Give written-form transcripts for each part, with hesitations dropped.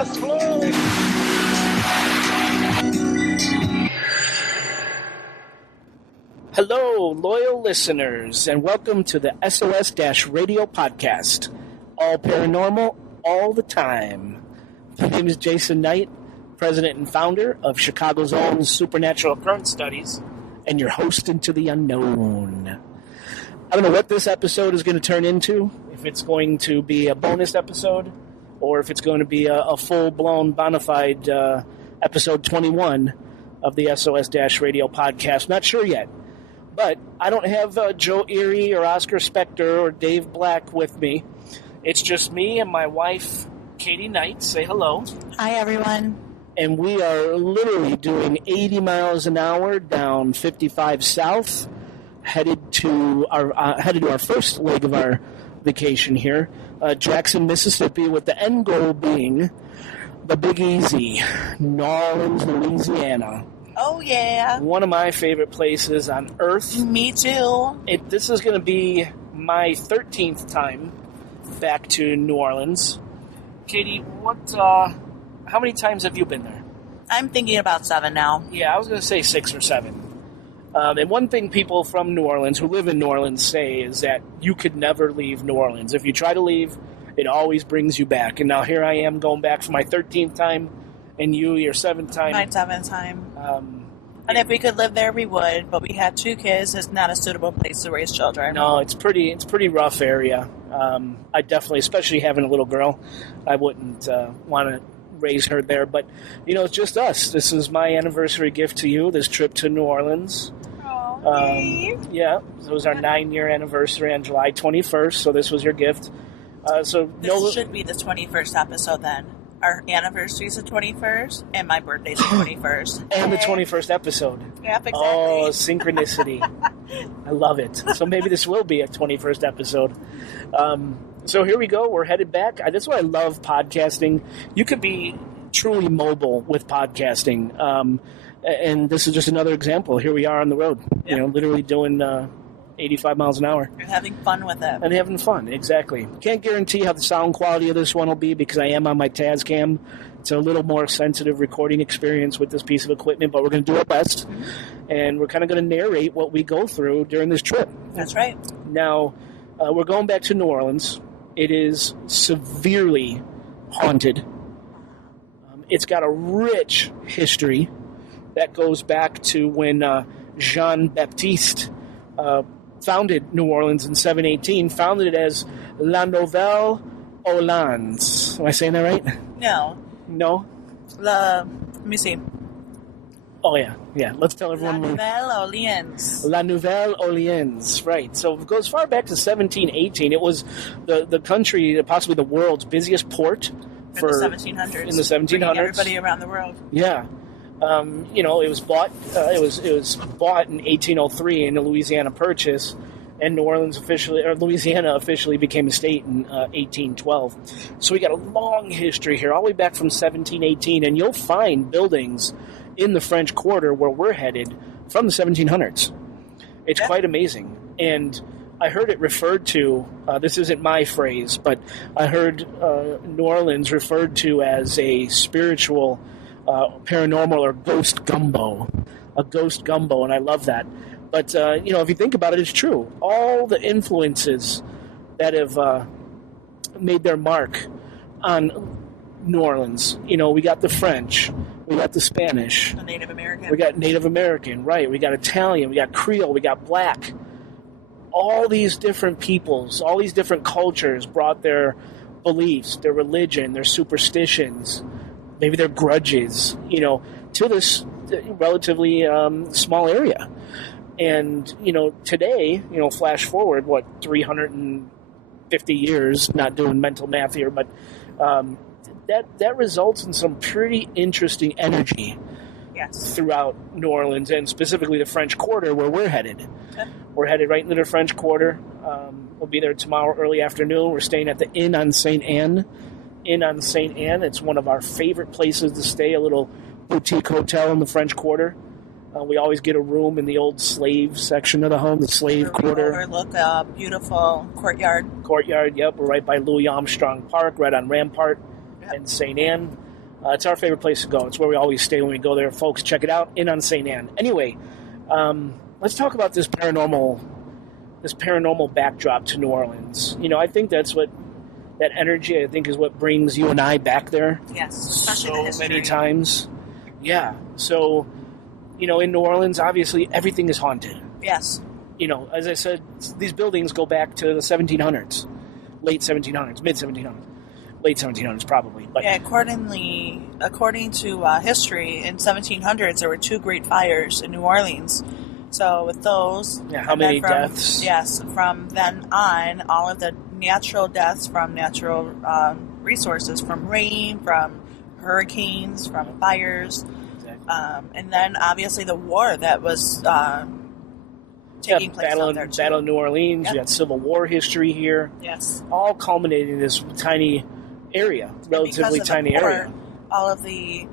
Fast flow. Hello, loyal listeners, and welcome to the SOS-Radio podcast. All paranormal, all the time. My name is Jason Knight, president and founder of Chicago's own Supernatural Occurrence Studies, and your host into the unknown. I don't know what this episode is going to turn into, if it's going to be a bonus episode, or if it's going to be a full-blown, bona fide episode 21 of the SOS-Radio podcast. Not sure yet. But I don't have Joe Erie or Oscar Spector or Dave Black with me. It's just me and my wife, Katie Nhyte. Say hello. Hi, everyone. And we are literally doing 80 miles an hour down 55 South, headed to our first leg of our vacation here, Jackson, Mississippi, with the end goal being the Big Easy, New Orleans, Louisiana. Oh, yeah. One of my favorite places on Earth. Me too. This is going to be my 13th time back to New Orleans. Katie, how many times have you been there? I'm thinking about 7 now. Yeah, I was going to say 6 or 7. And one thing people from New Orleans who live in New Orleans say is that you could never leave New Orleans. If you try to leave, it always brings you back. And now here I am going back for my 13th time. And you, your 7th time. My 7th time. And if we could live there, we would. But we have 2 kids. It's not a suitable place to raise children. No, it's pretty rough area. I definitely, especially having a little girl, I wouldn't want to raise her there. But, it's just us. This is my anniversary gift to you, this trip to New Orleans. Yeah, it was our 9-year anniversary on July 21st, so this was your gift. This should be the 21st episode then. Our anniversary is the 21st, and my birthday's the 21st. And the 21st episode. Yep, exactly. Oh, synchronicity. I love it. So maybe this will be a 21st episode. So here we go. We're headed back. That's why I love podcasting. You could be truly mobile with podcasting. And this is just another example. Here we are on the road, yep. Literally doing 85 miles an hour. You're having fun with it. And having fun, exactly. Can't guarantee how the sound quality of this one will be because I am on my Tascam. It's a little more sensitive recording experience with this piece of equipment, but we're going to do our best. Mm-hmm. And we're kind of going to narrate what we go through during this trip. That's right. Now, we're going back to New Orleans. It is severely haunted. It's got a rich history that goes back to when Jean-Baptiste founded New Orleans in 718, founded it as La Nouvelle Orleans. Am I saying that right? No. No? Let me see. Oh, yeah. Let's tell everyone. La Nouvelle Orleans. La Nouvelle Orleans, right. So it goes far back to 1718. It was the country, possibly the world's busiest port. In the 1700s. In the 1700s. Bringing everybody around the world. Yeah. It was bought. It was bought in 1803 in the Louisiana Purchase, and Louisiana officially became a state in 1812. So we got a long history here, all the way back from 1718, and you'll find buildings in the French Quarter where we're headed from the 1700s. It's quite amazing, and I heard it referred to. This isn't my phrase, but I heard New Orleans referred to as a spiritual. Paranormal or ghost gumbo, and I love that. But if you think about it, it's true. All the influences that have made their mark on New Orleans. We got the French, we got the Spanish, the Native American. We got Native American, right? We got Italian, we got Creole, we got Black. All these different peoples, all these different cultures brought their beliefs, their religion, their superstitions. Maybe their grudges, to this relatively small area. And, today, flash forward, 350 years, not doing mental math here, but that results in some pretty interesting energy throughout New Orleans, and specifically the French Quarter, where we're headed. Okay. We're headed right into the French Quarter. We'll be there tomorrow early afternoon. We're staying at the Inn on St. Anne. It's one of our favorite places to stay, a little boutique hotel in the French Quarter. We always get a room in the old slave section of the home, the slave quarter. Overlook a beautiful courtyard. Yep. We're right by Louis Armstrong Park, right on Rampart and St. Anne. It's our favorite place to go. It's where we always stay when we go there. Folks, check it out. In on St. Anne. Anyway, let's talk about this paranormal backdrop to New Orleans. I think that's what that energy, I think, is what brings you and I back there. Yes, especially so the history. Many times. Yeah. So, in New Orleans, obviously, everything is haunted. Yes. As I said, these buildings go back to the 1700s, late 1700s, mid 1700s, late 1700s probably. But yeah, according to history, in 1700s there were 2 great fires in New Orleans. So with those, how many deaths? Yes, from then on, all of the natural deaths from natural resources, from rain, from hurricanes, from fires, exactly. And then obviously the war that was taking place out there too. Battle of New Orleans. Yep. You got Civil War history here. Yes, all culminating in this tiny area, relatively tiny area. All of the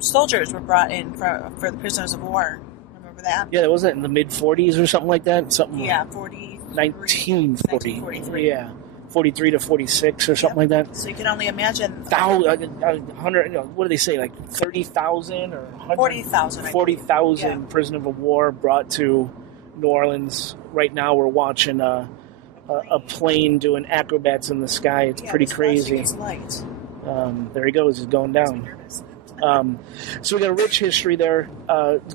soldiers were brought in for the prisoners of war. That. Yeah, wasn't it in the mid 40s or something like that? Yeah, 1943. Yeah, 43 to 46 or something like that. So you can only imagine 100. What do they say? Like 30,000 or 40,000. 40,000 prisoners of war brought to New Orleans. Right now, we're watching a plane doing acrobats in the sky. It's pretty crazy. It's light. There he goes. He's going down. So we got a rich history there.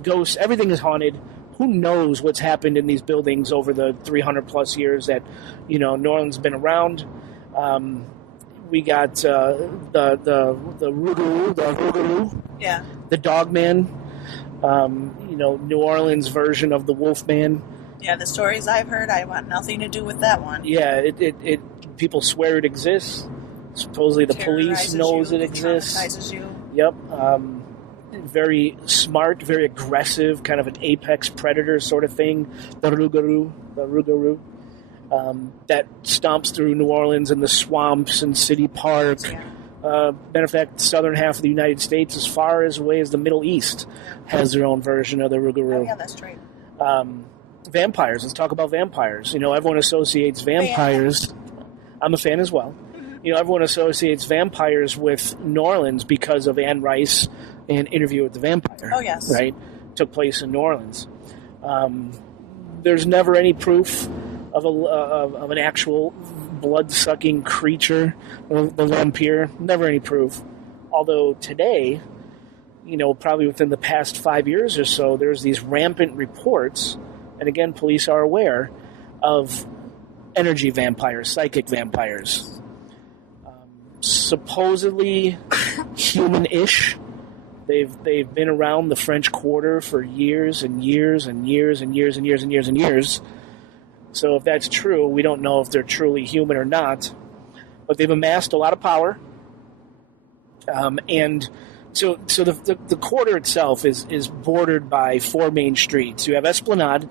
Ghosts, everything is haunted. Who knows what's happened in these buildings over the 300 plus years that New Orleans has been around. We got the Rougarou, yeah, the Dogman. New Orleans version of the Wolfman. Yeah, the stories I've heard, I want nothing to do with that one. Yeah, it people swear it exists. Supposedly the police knows it exists. Terrorizes you. Yep. Very smart, very aggressive, kind of an apex predator sort of thing. The Rougarou, that stomps through New Orleans and the swamps and city park. Yeah. Matter of fact, the southern half of the United States, as far away as the Middle East, has their own version of the Rougarou. Oh, yeah, that's right. Vampires. Let's talk about vampires. Everyone associates vampires. I'm a fan as well. Everyone associates vampires with New Orleans because of Anne Rice and Interview with the Vampire. Oh, yes. Right? Took place in New Orleans. There's never any proof of an actual blood-sucking creature, the vampire. Never any proof. Although today, probably within the past 5 years or so, there's these rampant reports, and again, police are aware, of energy vampires, psychic vampires. Supposedly human-ish. They've been around the French Quarter for years and years and years and years and years and years and years. So if that's true, we don't know if they're truly human or not. But they've amassed a lot of power. And so the quarter itself is bordered by 4 main streets. You have Esplanade,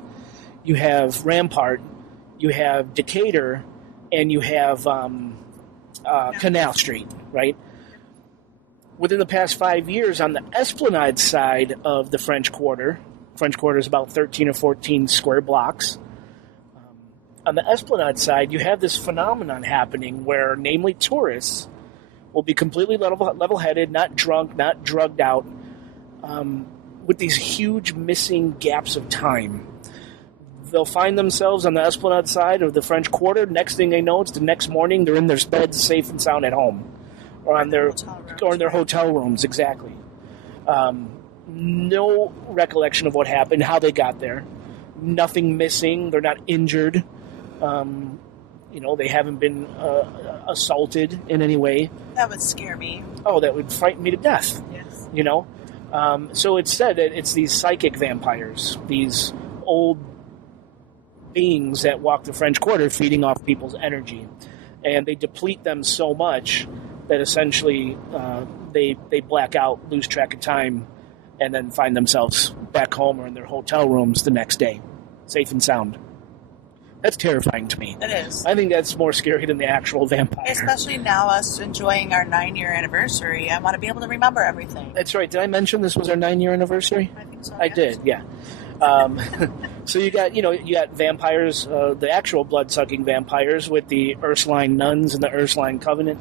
you have Rampart, you have Decatur, and you have Canal Street, right? Within the past 5 years, on the Esplanade side of the French Quarter is about 13 or 14 square blocks. On the Esplanade side, you have this phenomenon happening where, namely, tourists will be completely level-headed, not drunk, not drugged out, with these huge missing gaps of time. They'll find themselves on the Esplanade side of the French Quarter. Next thing they know, it's the next morning. They're in their beds, safe and sound at home, or in their hotel rooms. Exactly. No recollection of what happened, how they got there. Nothing missing. They're not injured. They haven't been assaulted in any way. That would scare me. Oh, that would frighten me to death. Yes. So it's said that it's these psychic vampires, these old beings that walk the French Quarter feeding off people's energy. And they deplete them so much that essentially they black out, lose track of time, and then find themselves back home or in their hotel rooms the next day, safe and sound. That's terrifying to me. It is. I think that's more scary than the actual vampire. Especially now, us enjoying our 9-year anniversary. I want to be able to remember everything. That's right. Did I mention this was our 9-year anniversary? I think so. I did, yeah. So you got vampires, the actual blood-sucking vampires with the Ursuline nuns and the Ursuline Ursuline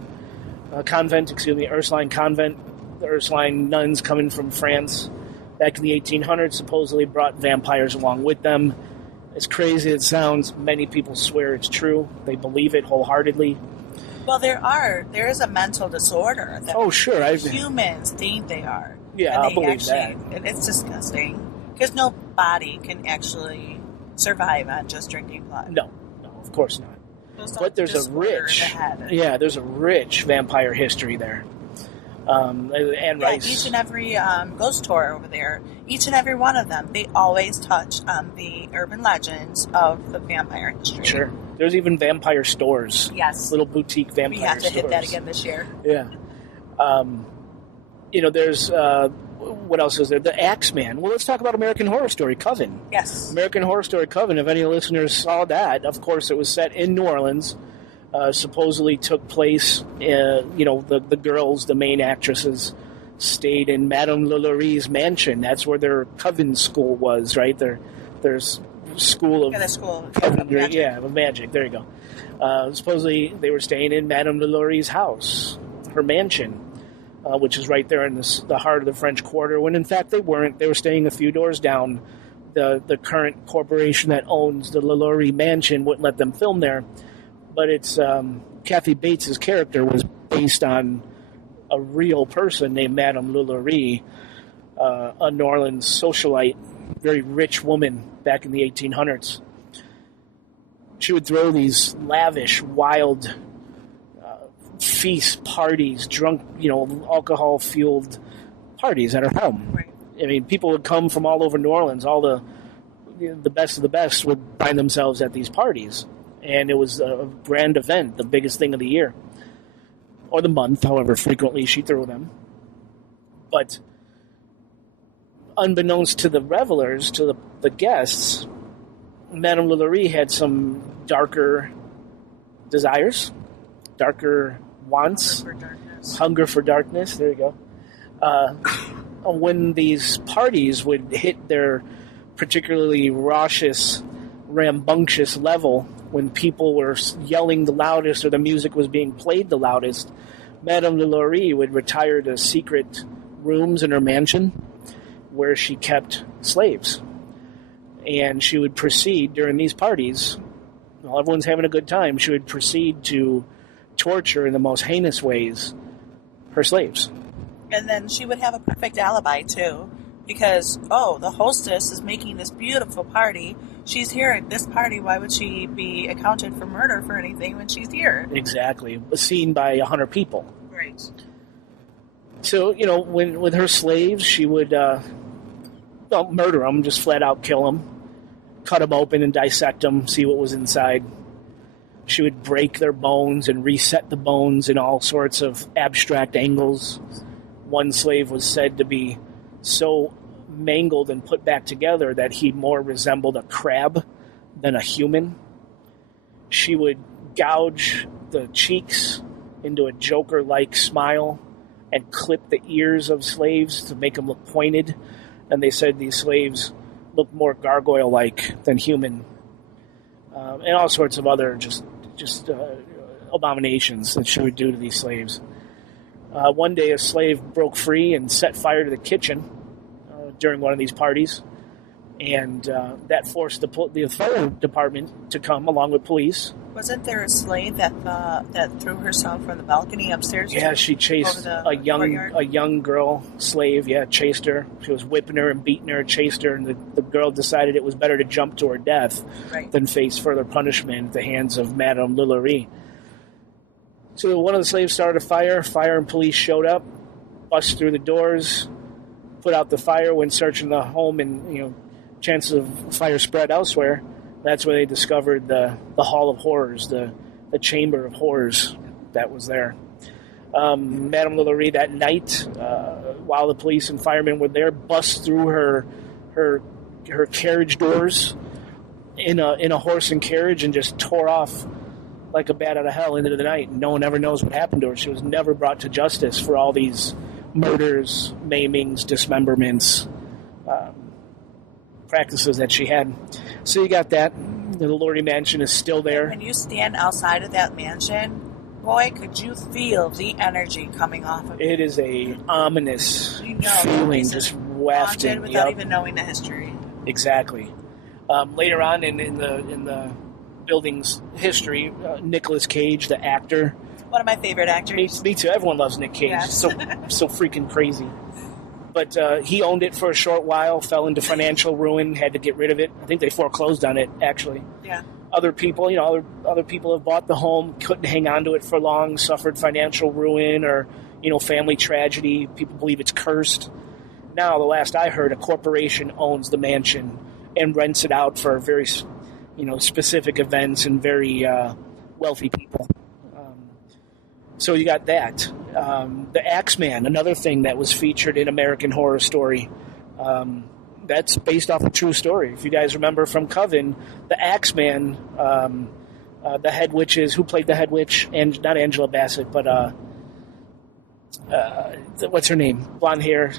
Convent. the Ursuline nuns coming from France back in the 1800s supposedly brought vampires along with them. As crazy as it sounds, many people swear it's true. They believe it wholeheartedly. Well, there is a mental disorder that humans think they are. Yeah, I believe that. It's disgusting. Because no body can actually survive on just drinking blood. No, of course not. But there's a rich vampire history there. Each and every ghost tour over there, each and every one of them, they always touch on the urban legends of the vampire history. Sure. There's even vampire stores. Yes. Little boutique vampire stores. We have to hit that again this year. Yeah. There's... what else is there? The Axeman. Well, let's talk about American Horror Story, Coven. Yes. American Horror Story, Coven. If any listeners saw that, of course, it was set in New Orleans. Supposedly took place, the girls, the main actresses, stayed in Madam LaLaurie's mansion. That's where their Coven school was, right? Their school of... Yeah, the school of magic. Yeah, of magic. There you go. Supposedly they were staying in Madame LaLaurie's house, her mansion, which is right there in the heart of the French Quarter, when in fact they weren't. They were staying a few doors down. The current corporation that owns the LaLaurie mansion wouldn't let them film there. But it's Kathy Bates' character was based on a real person named Madame LaLaurie, a New Orleans socialite, very rich woman back in the 1800s. She would throw these lavish, wild feast parties, drunk, alcohol-fueled parties at her home. Right. I mean, people would come from all over New Orleans. All the best of the best would find themselves at these parties. And it was a grand event, the biggest thing of the year. Or the month, however frequently she threw them. But unbeknownst to the revelers, to the guests, Madame LaLaurie had some darker desires, darker wants, hunger for darkness. There you go. When these parties would hit their particularly raucous, rambunctious level, when people were yelling the loudest or the music was being played the loudest, Madame LaLaurie would retire to secret rooms in her mansion where she kept slaves. And she would proceed during these parties, while everyone's having a good time, she would proceed to torture in the most heinous ways her slaves. And then she would have a perfect alibi, too. Because, the hostess is making this beautiful party. She's here at this party. Why would she be accounted for murder for anything when she's here? Exactly. Seen by 100 people. Right. So, when with her slaves, she would murder them, just flat out kill them, cut them open and dissect them, see what was inside. She would break their bones and reset the bones in all sorts of abstract angles. One slave was said to be so mangled and put back together that he more resembled a crab than a human. She would gouge the cheeks into a Joker-like smile and clip the ears of slaves to make them look pointed. And they said these slaves looked more gargoyle-like than human. And all sorts of other just abominations that she would do to these slaves. One day a slave broke free and set fire to the kitchen during one of these parties, and that forced the fire department to come along with police. Wasn't there a slave that threw herself from the balcony upstairs? Yeah, she chased a young girl slave. Yeah, chased her. She was whipping her and beating her, chased her, and the girl decided it was better to jump to her death than face further punishment at the hands of Madame LaLaurie. So one of the slaves started a fire. Fire and police showed up, busted through the doors, put out the fire, went searching the home, and chances of fire spread elsewhere. That's where they discovered the Hall of Horrors, the Chamber of Horrors that was there. Madame LaLaurie that night, while the police and firemen were there, bust through her carriage doors in a horse and carriage and just tore off like a bat out of hell into the night. No one ever knows what happened to her. She was never brought to justice for all these murders, maimings, dismemberments, practices that she had. So you got that. The LaLaurie mansion is still there. When you stand outside of that mansion, boy, could you feel the energy coming off of it? It is a ominous the feeling place just is wafting. haunted without even knowing the history. Exactly. Later on in the building's history, Nicolas Cage, the actor. One of my favorite actors. Me too. Everyone loves Nick Cage. Yes. So freaking crazy. But he owned it for a short while, fell into financial ruin, had to get rid of it. I think they foreclosed on it, actually. Yeah. Other people, other people have bought the home, couldn't hang on to it for long, suffered financial ruin or, family tragedy. People believe it's cursed. Now, the last I heard, a corporation owns the mansion and rents it out for very, specific events and very wealthy people. So you got that. The Axeman, another thing that was featured in American Horror Story. That's based off a true story. If you guys remember from Coven, the Axeman, the head witches, who played the head witch, and not Angela Bassett, but what's her name? Blonde hair,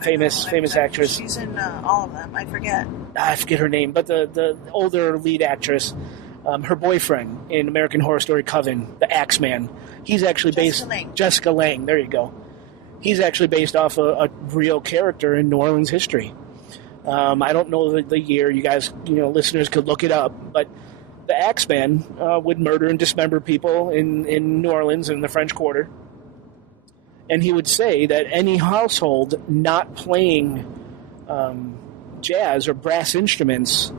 famous actress. She's in all of them. I forget her name, but the older lead actress, her boyfriend in American Horror Story Coven, the Axeman. He's actually Jessica Lange. There you go. He's actually based off a real character in New Orleans history. I don't know the year. You guys, listeners could look it up. But the Axeman would murder and dismember people in New Orleans in the French Quarter. And he would say that any household not playing jazz or brass instruments,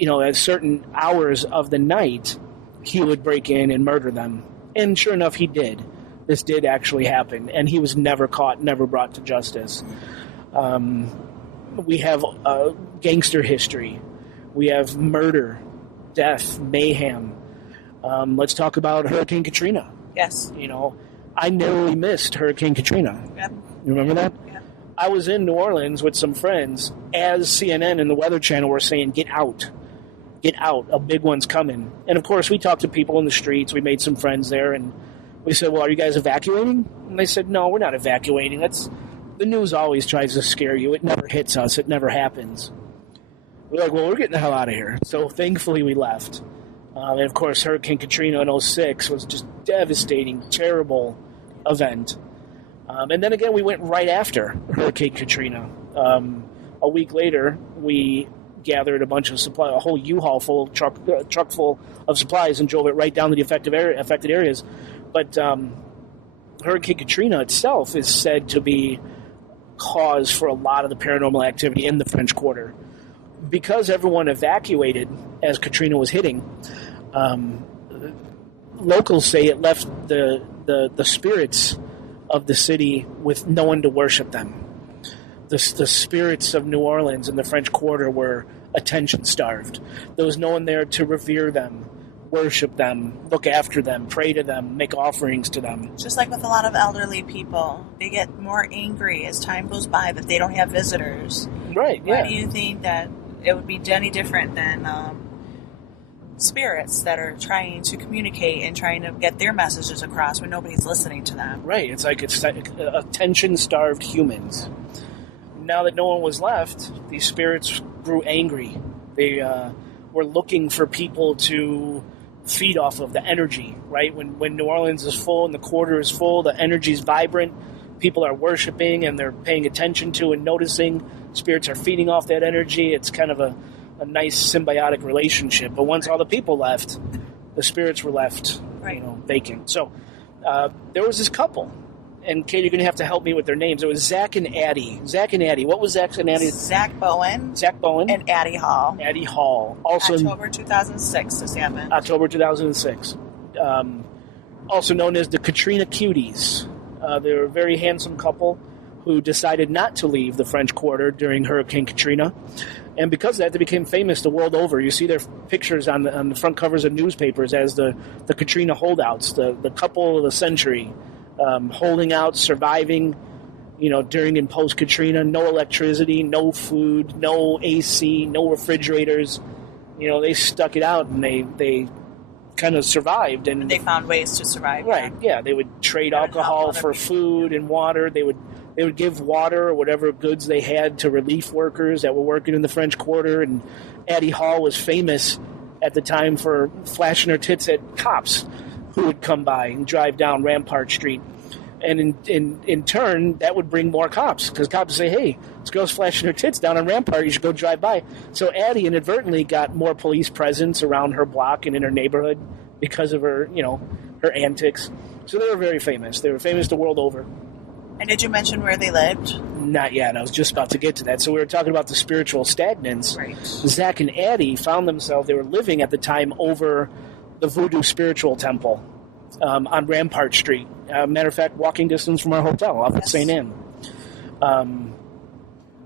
at certain hours of the night, he would break in and murder them. And sure enough, he did. This did actually happen. And he was never caught, never brought to justice. We have gangster history. We have murder, death, mayhem. Let's talk about Hurricane Katrina. Yes. I narrowly missed Hurricane Katrina. Yep. You remember that? Yeah. I was in New Orleans with some friends as CNN and the Weather Channel were saying, get out, a big one's coming. And of course, we talked to people in the streets. We made some friends there, and we said, well, are you guys evacuating? And they said, no, we're not evacuating. The news always tries to scare you. It never hits us. It never happens. We're like, well, we're getting the hell out of here. So thankfully we left. And of course, Hurricane Katrina in 2006 was just devastating, terrible event. And then again, we went right after Hurricane Katrina. A week later, we gathered a whole U-Haul truck full of supplies and drove it right down to the affected areas. But Hurricane Katrina itself is said to be cause for a lot of the paranormal activity in the French Quarter. Because everyone evacuated as Katrina was hitting, locals say it left the spirits of the city with no one to worship them. The spirits of New Orleans and the French Quarter were attention-starved. There was no one there to revere them, worship them, look after them, pray to them, make offerings to them. Just like with a lot of elderly people, they get more angry as time goes by that they don't have visitors. Right, yeah. Why do you think that it would be any different than spirits that are trying to communicate and trying to get their messages across when nobody's listening to them? Right, it's attention-starved humans. Now that no one was left, these spirits grew angry. They were looking for people to feed off of the energy, right? When New Orleans is full and the quarter is full, the energy is vibrant, people are worshiping and they're paying attention to and noticing. Spirits are feeding off that energy. It's kind of a nice symbiotic relationship. But once all the people left, the spirits were left, right, vacant. So there was this couple. And, Katie, you're going to have to help me with their names. It was Zach and Addie. What was Zach and Addie? Zach Bowen. And Addie Hall. Addie Hall. Also October 2006 this happened. October 2006. Also known as the Katrina Cuties. They were a very handsome couple who decided not to leave the French Quarter during Hurricane Katrina. And because of that, they became famous the world over. You see their pictures on the front covers of newspapers as the Katrina holdouts, the couple of the century. Holding out, surviving, during and post-Katrina. No electricity, no food, no AC, no refrigerators. They stuck it out and they kind of survived. And they found ways to survive. Right, yeah. They would trade alcohol for food and water. They would give water or whatever goods they had to relief workers that were working in the French Quarter. And Addie Hall was famous at the time for flashing her tits at cops. who would come by and drive down Rampart Street. And in turn, that would bring more cops, because cops would say, hey, this girl's flashing her tits down on Rampart, you should go drive by. So Addie inadvertently got more police presence around her block and in her neighborhood because of her, her antics. So they were very famous. They were famous the world over. And did you mention where they lived? Not yet. I was just about to get to that. So we were talking about the spiritual stagnants. Right. Zach and Addie found themselves, they were living at the time over the Voodoo Spiritual Temple on Rampart Street. Matter of fact, walking distance from our hotel off at St. Anne.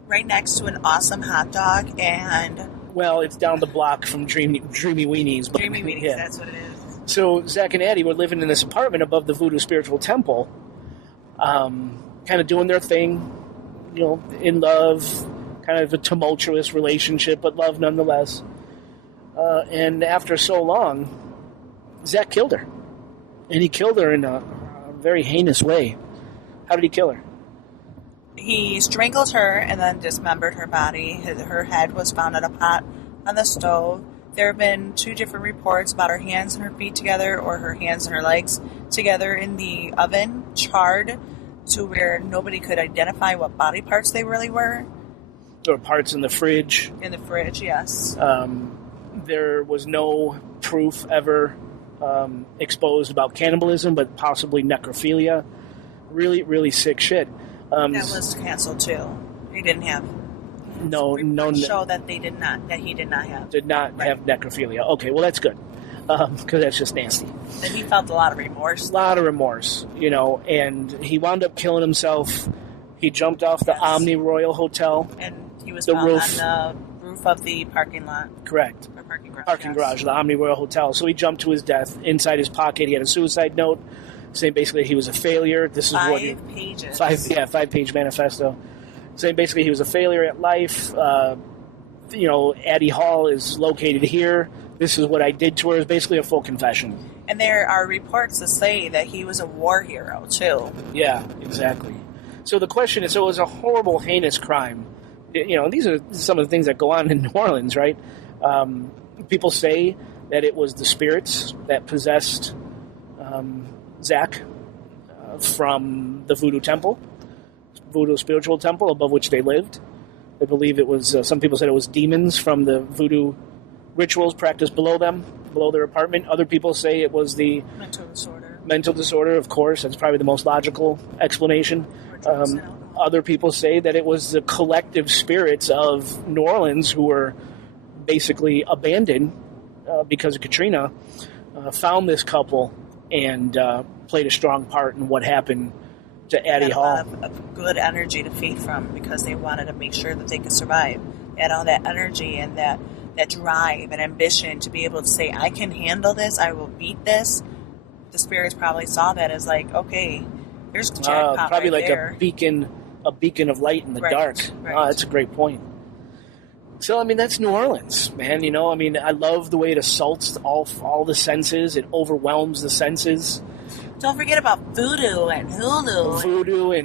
Right next to an awesome hot dog and... Well, it's down the block from Dreamy Weenies. But, Dreamy Weenies, yeah. That's what it is. So Zach and Addie were living in this apartment above the Voodoo Spiritual Temple, kind of doing their thing, in love, kind of a tumultuous relationship, but love nonetheless. And after so long, Zach killed her. And he killed her in a very heinous way. How did he kill her? He strangled her and then dismembered her body. Her head was found in a pot on the stove. There have been 2 different reports about her hands and her feet together, or her hands and her legs together in the oven, charred to where nobody could identify what body parts they really were. Or parts in the fridge. In the fridge, yes. There was no proof ever exposed about cannibalism, but possibly necrophilia. Really, really sick shit. That was canceled too. He didn't have. No. Show that he did not have. Did not have necrophilia. Okay, well that's good, because that's just nasty. And he felt a lot of remorse. A lot of remorse, and he wound up killing himself. He jumped off the Omni Royal Hotel. And he was found on the roof of the parking lot. Correct. Or parking garage, the Omni Royal Hotel. So he jumped to his death. Inside his pocket, he had a suicide note saying basically he was a failure. This is 5 pages. 5-page manifesto. Saying basically he was a failure at life. Addie Hall is located here. This is what I did to her. Is basically a full confession. And there are reports that say that he was a war hero, too. Yeah, exactly. So the question is, so it was a horrible, heinous crime. These are some of the things that go on in New Orleans, right? People say that it was the spirits that possessed Zach from the Voodoo Temple, Voodoo Spiritual Temple, above which they lived. They believe it was, some people said it was demons from the Voodoo rituals practiced below them, below their apartment. Other people say it was the mental disorder, of course. That's probably the most logical explanation. Other people say that it was the collective spirits of New Orleans who were basically abandoned because of Katrina, found this couple and played a strong part in what happened to Addie Hall. A lot of good energy to feed from, because they wanted to make sure that they could survive. They had all that energy and that drive and ambition to be able to say, I can handle this, I will beat this. The spirits probably saw that as like, okay, here's the jackpot probably right like there. a beacon of light in the dark. Right. That's a great point. So, that's New Orleans, man. I love the way it assaults all the senses. It overwhelms the senses. Don't forget about voodoo and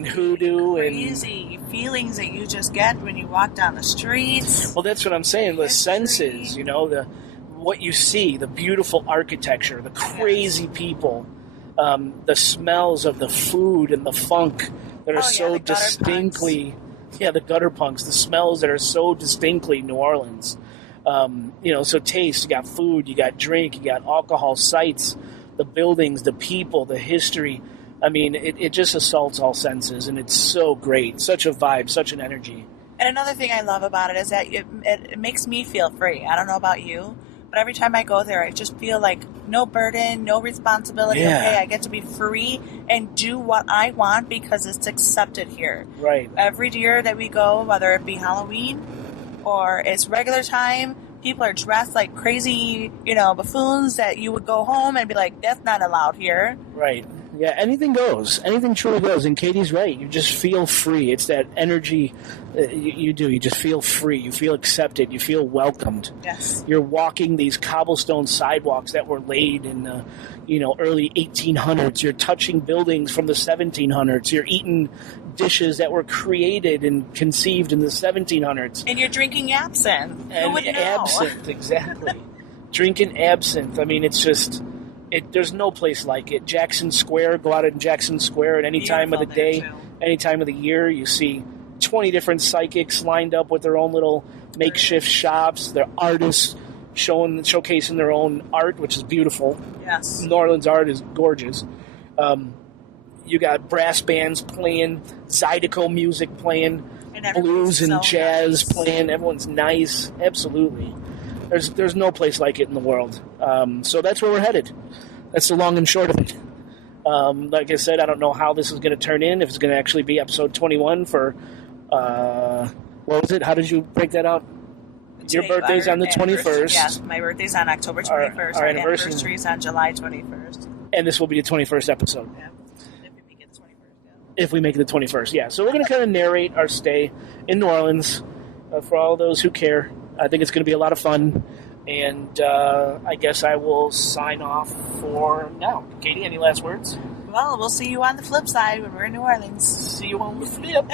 hoodoo. Crazy feelings that you just get when you walk down the streets. Well, that's what I'm saying. The senses, what you see, the beautiful architecture, the crazy people, the smells of the food and the funk that are so distinctly... Yeah, the gutter punks, the smells that are so distinctly New Orleans. So taste, you got food, you got drink, you got alcohol sites, the buildings, the people, the history. It just assaults all senses, and it's so great. Such a vibe, such an energy. And another thing I love about it is that it makes me feel free. I don't know about you, but every time I go there, I just feel like no burden, no responsibility. Yeah. Okay, I get to be free and do what I want because it's accepted here. Right. Every year that we go, whether it be Halloween or it's regular time, people are dressed like crazy, buffoons that you would go home and be like, that's not allowed here. Right. Yeah, anything goes. Anything truly goes. And Katie's right. You just feel free. It's that energy you do. You just feel free. You feel accepted. You feel welcomed. Yes. You're walking these cobblestone sidewalks that were laid in the, early 1800s. You're touching buildings from the 1700s. You're eating dishes that were created and conceived in the 1700s. And you're drinking absinthe. Who would know? Absinthe, exactly. Drinking absinthe. It's just... There's no place like it. Jackson Square, go out in Jackson Square at any time of the day, any time of the year. You see 20 different psychics lined up with their own little makeshift shops. They're artists showcasing their own art, which is beautiful. Yes. New Orleans art is gorgeous. You got brass bands playing, Zydeco music playing, blues and jazz playing. Everyone's nice. Absolutely. There's no place like it in the world. So that's where we're headed. That's the long and short of it. Like I said, I don't know how this is going to turn in, if it's going to actually be episode 21 for, what was it? How did you break that out? Your birthday's on the 21st. Yes, my birthday's on October 21st. Our anniversary is on July 21st. And this will be the 21st episode. Yeah. If we make it the 21st, yeah. If we make it the 21st, yeah. So we're going to kind of narrate our stay in New Orleans for all those who care. I think it's going to be a lot of fun. And I guess I will sign off for now. Katie, any last words? Well, we'll see you on the flip side when we're in New Orleans. See you on the flip.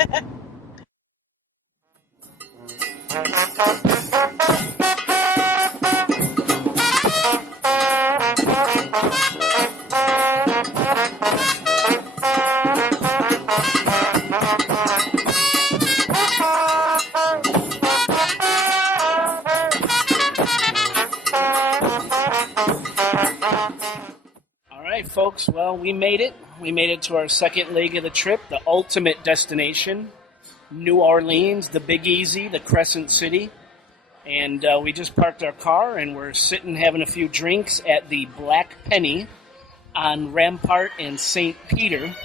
Folks, well, we made it. We made it to our second leg of the trip, the ultimate destination, New Orleans, the Big Easy, the Crescent City. And we just parked our car, and we're sitting having a few drinks at the Black Penny on Rampart and St. Peter.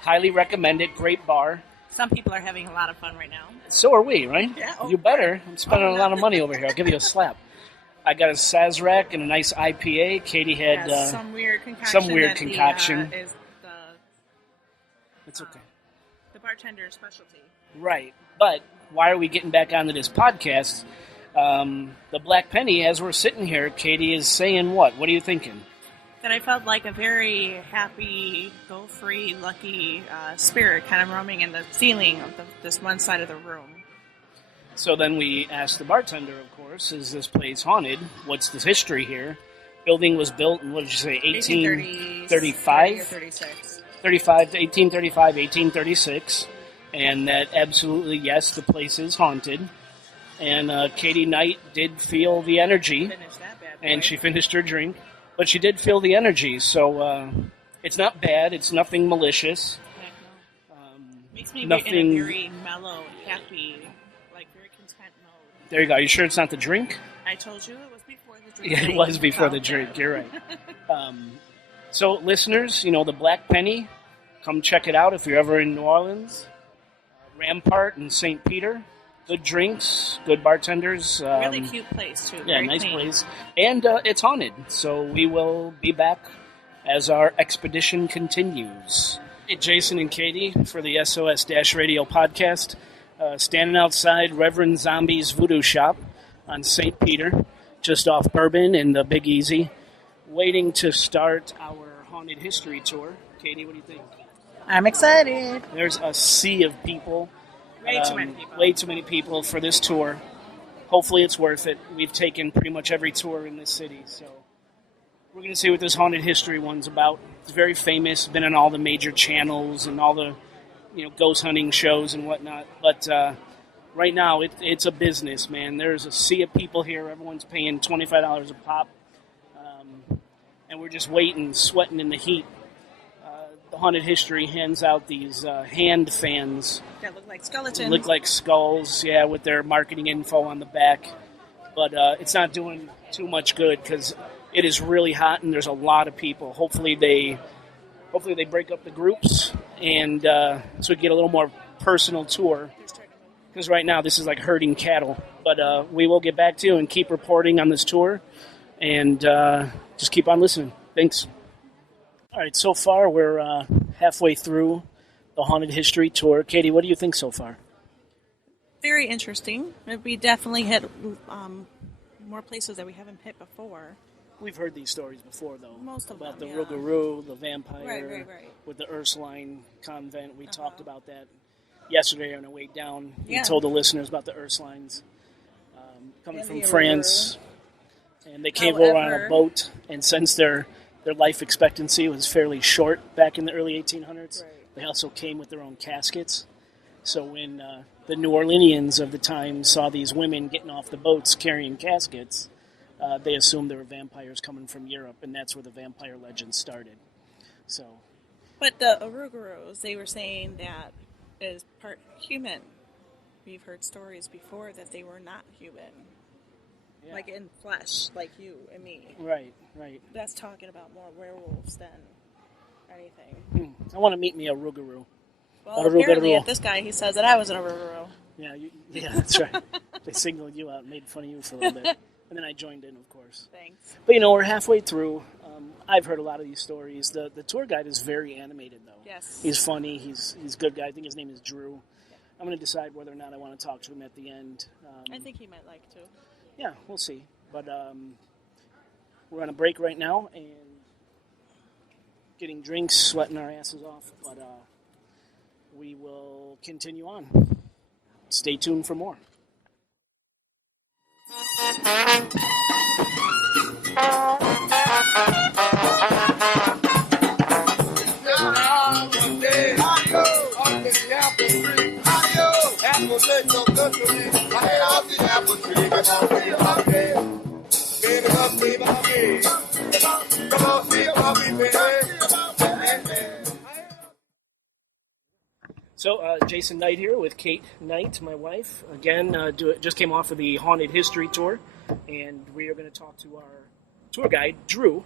Highly recommend it. Great bar. Some people are having a lot of fun right now. So are we, right? Yeah. You better. I'm spending a lot of money over here. I'll give you a slap. I got a Sazerac and a nice IPA. Katie had some weird concoction. It's okay. The bartender's specialty. Right. But why are we getting back onto this podcast? The Black Penny, as we're sitting here, Katie is saying what? What are you thinking? That I felt like a very happy, go-free, lucky spirit kind of roaming in the ceiling of this one side of the room. So then we asked the bartender, of course, is this place haunted? What's the history here? Building was built in, what did you say, 1835? 36. 1835, 1836. And that absolutely, yes, the place is haunted. And Katie Nhyte did feel the energy. And she finished her drink. But she did feel the energy. So it's not bad. It's nothing malicious. Makes me in a very mellow, happy, very content mode. There you go. Are you sure it's not the drink? I told you it was before the drink. Yeah, it was before the drink. You're right. So, listeners, the Black Penny, come check it out if you're ever in New Orleans. Rampart and St. Peter. Good drinks, good bartenders. Really cute place, too. Yeah, very nice clean. place. And it's haunted, so we will be back as our expedition continues. Hey, Jason and Katie for the SOS-Radio podcast. Standing outside Reverend Zombie's Voodoo Shop on St. Peter, just off Bourbon and the Big Easy, waiting to start our haunted history tour. Katie, what do you think? I'm excited. There's a sea of people. Way too many people. Way too many people for this tour. Hopefully it's worth it. We've taken pretty much every tour in this city, so we're going to see what this haunted history one's about. It's very famous, been on all the major channels and all the ghost hunting shows and whatnot. But right now, it's a business, man. There's a sea of people here. Everyone's paying $25 a pop. And we're just waiting, sweating in the heat. The Haunted History hands out these hand fans. That look like skeletons. Look like skulls, yeah, with their marketing info on the back. But it's not doing too much good because it is really hot and there's a lot of people. Hopefully they break up the groups and so we get a little more personal tour. Because right now this is like herding cattle. But we will get back to you and keep reporting on this tour. And just keep on listening. Thanks. All right, so far we're halfway through the Haunted History Tour. Katie, what do you think so far? Very interesting. We definitely hit more places that we haven't hit before. We've heard these stories before, though. Most of about them, the Rougarou, the vampire, right. with the Ursuline convent. We talked about that yesterday on our way down. Yeah. We told the listeners about the Ursulines coming from France. And they came over on a boat, and since they're their life expectancy was fairly short back in the early 1800s. Right. They also came with their own caskets. So when the New Orleanians of the time saw these women getting off the boats carrying caskets, they assumed they were vampires coming from Europe, and that's where the vampire legend started. So, but the Rougarous, they were saying that is part human. We've heard stories before that they were not human. Yeah. Like in flesh, like you and me. Right. That's talking about more werewolves than anything. I want to meet me a Rougarou. Well, apparently at this guy, he says that I was in a Rougarou. Yeah, that's right. They signaled you out and made fun of you for a little bit. And then I joined in, of course. Thanks. But, we're halfway through. I've heard a lot of these stories. The tour guide is very animated, though. Yes. He's funny. He's a good guy. I think his name is Drew. Yeah. I'm going to decide whether or not I want to talk to him at the end. I think he might like to. Yeah, we'll see. But we're on a break right now and getting drinks, sweating our asses off. But we will continue on. Stay tuned for more. So, Jason Nhyte here with Kate Nhyte, my wife. Again, just came off of the Haunted History Tour, and we are going to talk to our tour guide, Drew.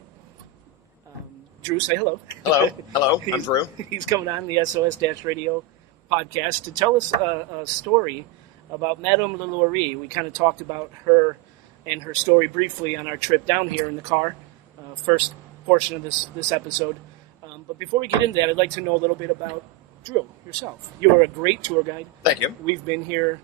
Drew, say hello. Hello, I'm Drew. He's coming on the SOS-Radio podcast to tell us a story about Madam LaLaurie. We kind of talked about her and her story briefly on our trip down here in the car, first portion of this episode. But before we get into that, I'd like to know a little bit about Drew, yourself. You are a great tour guide. Thank you. We've been here.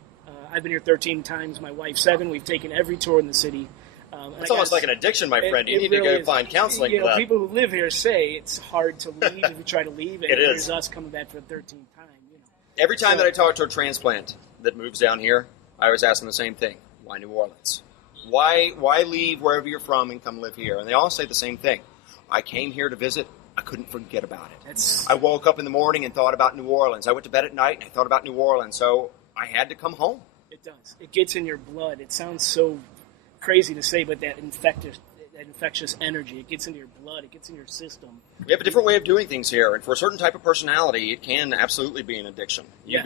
I've been here 13 times. My wife 7. We've taken every tour in the city. It's almost like an addiction, my friend. You need really to go find counseling for that. People who live here say it's hard to leave if you try to leave. And it is. Here's us coming back for the 13th time. Every time that I talk to a transplant that moves down here, I always ask them the same thing. Why New Orleans? Why leave wherever you're from and come live here? And they all say the same thing. I came here to visit. I couldn't forget about it. I woke up in the morning and thought about New Orleans. I went to bed at night and I thought about New Orleans. So I had to come home. It does. It gets in your blood. It sounds so crazy to say, but that infectious energy, it gets into your blood. It gets in your system. We have a different way of doing things here, and for a certain type of personality, it can absolutely be an addiction. You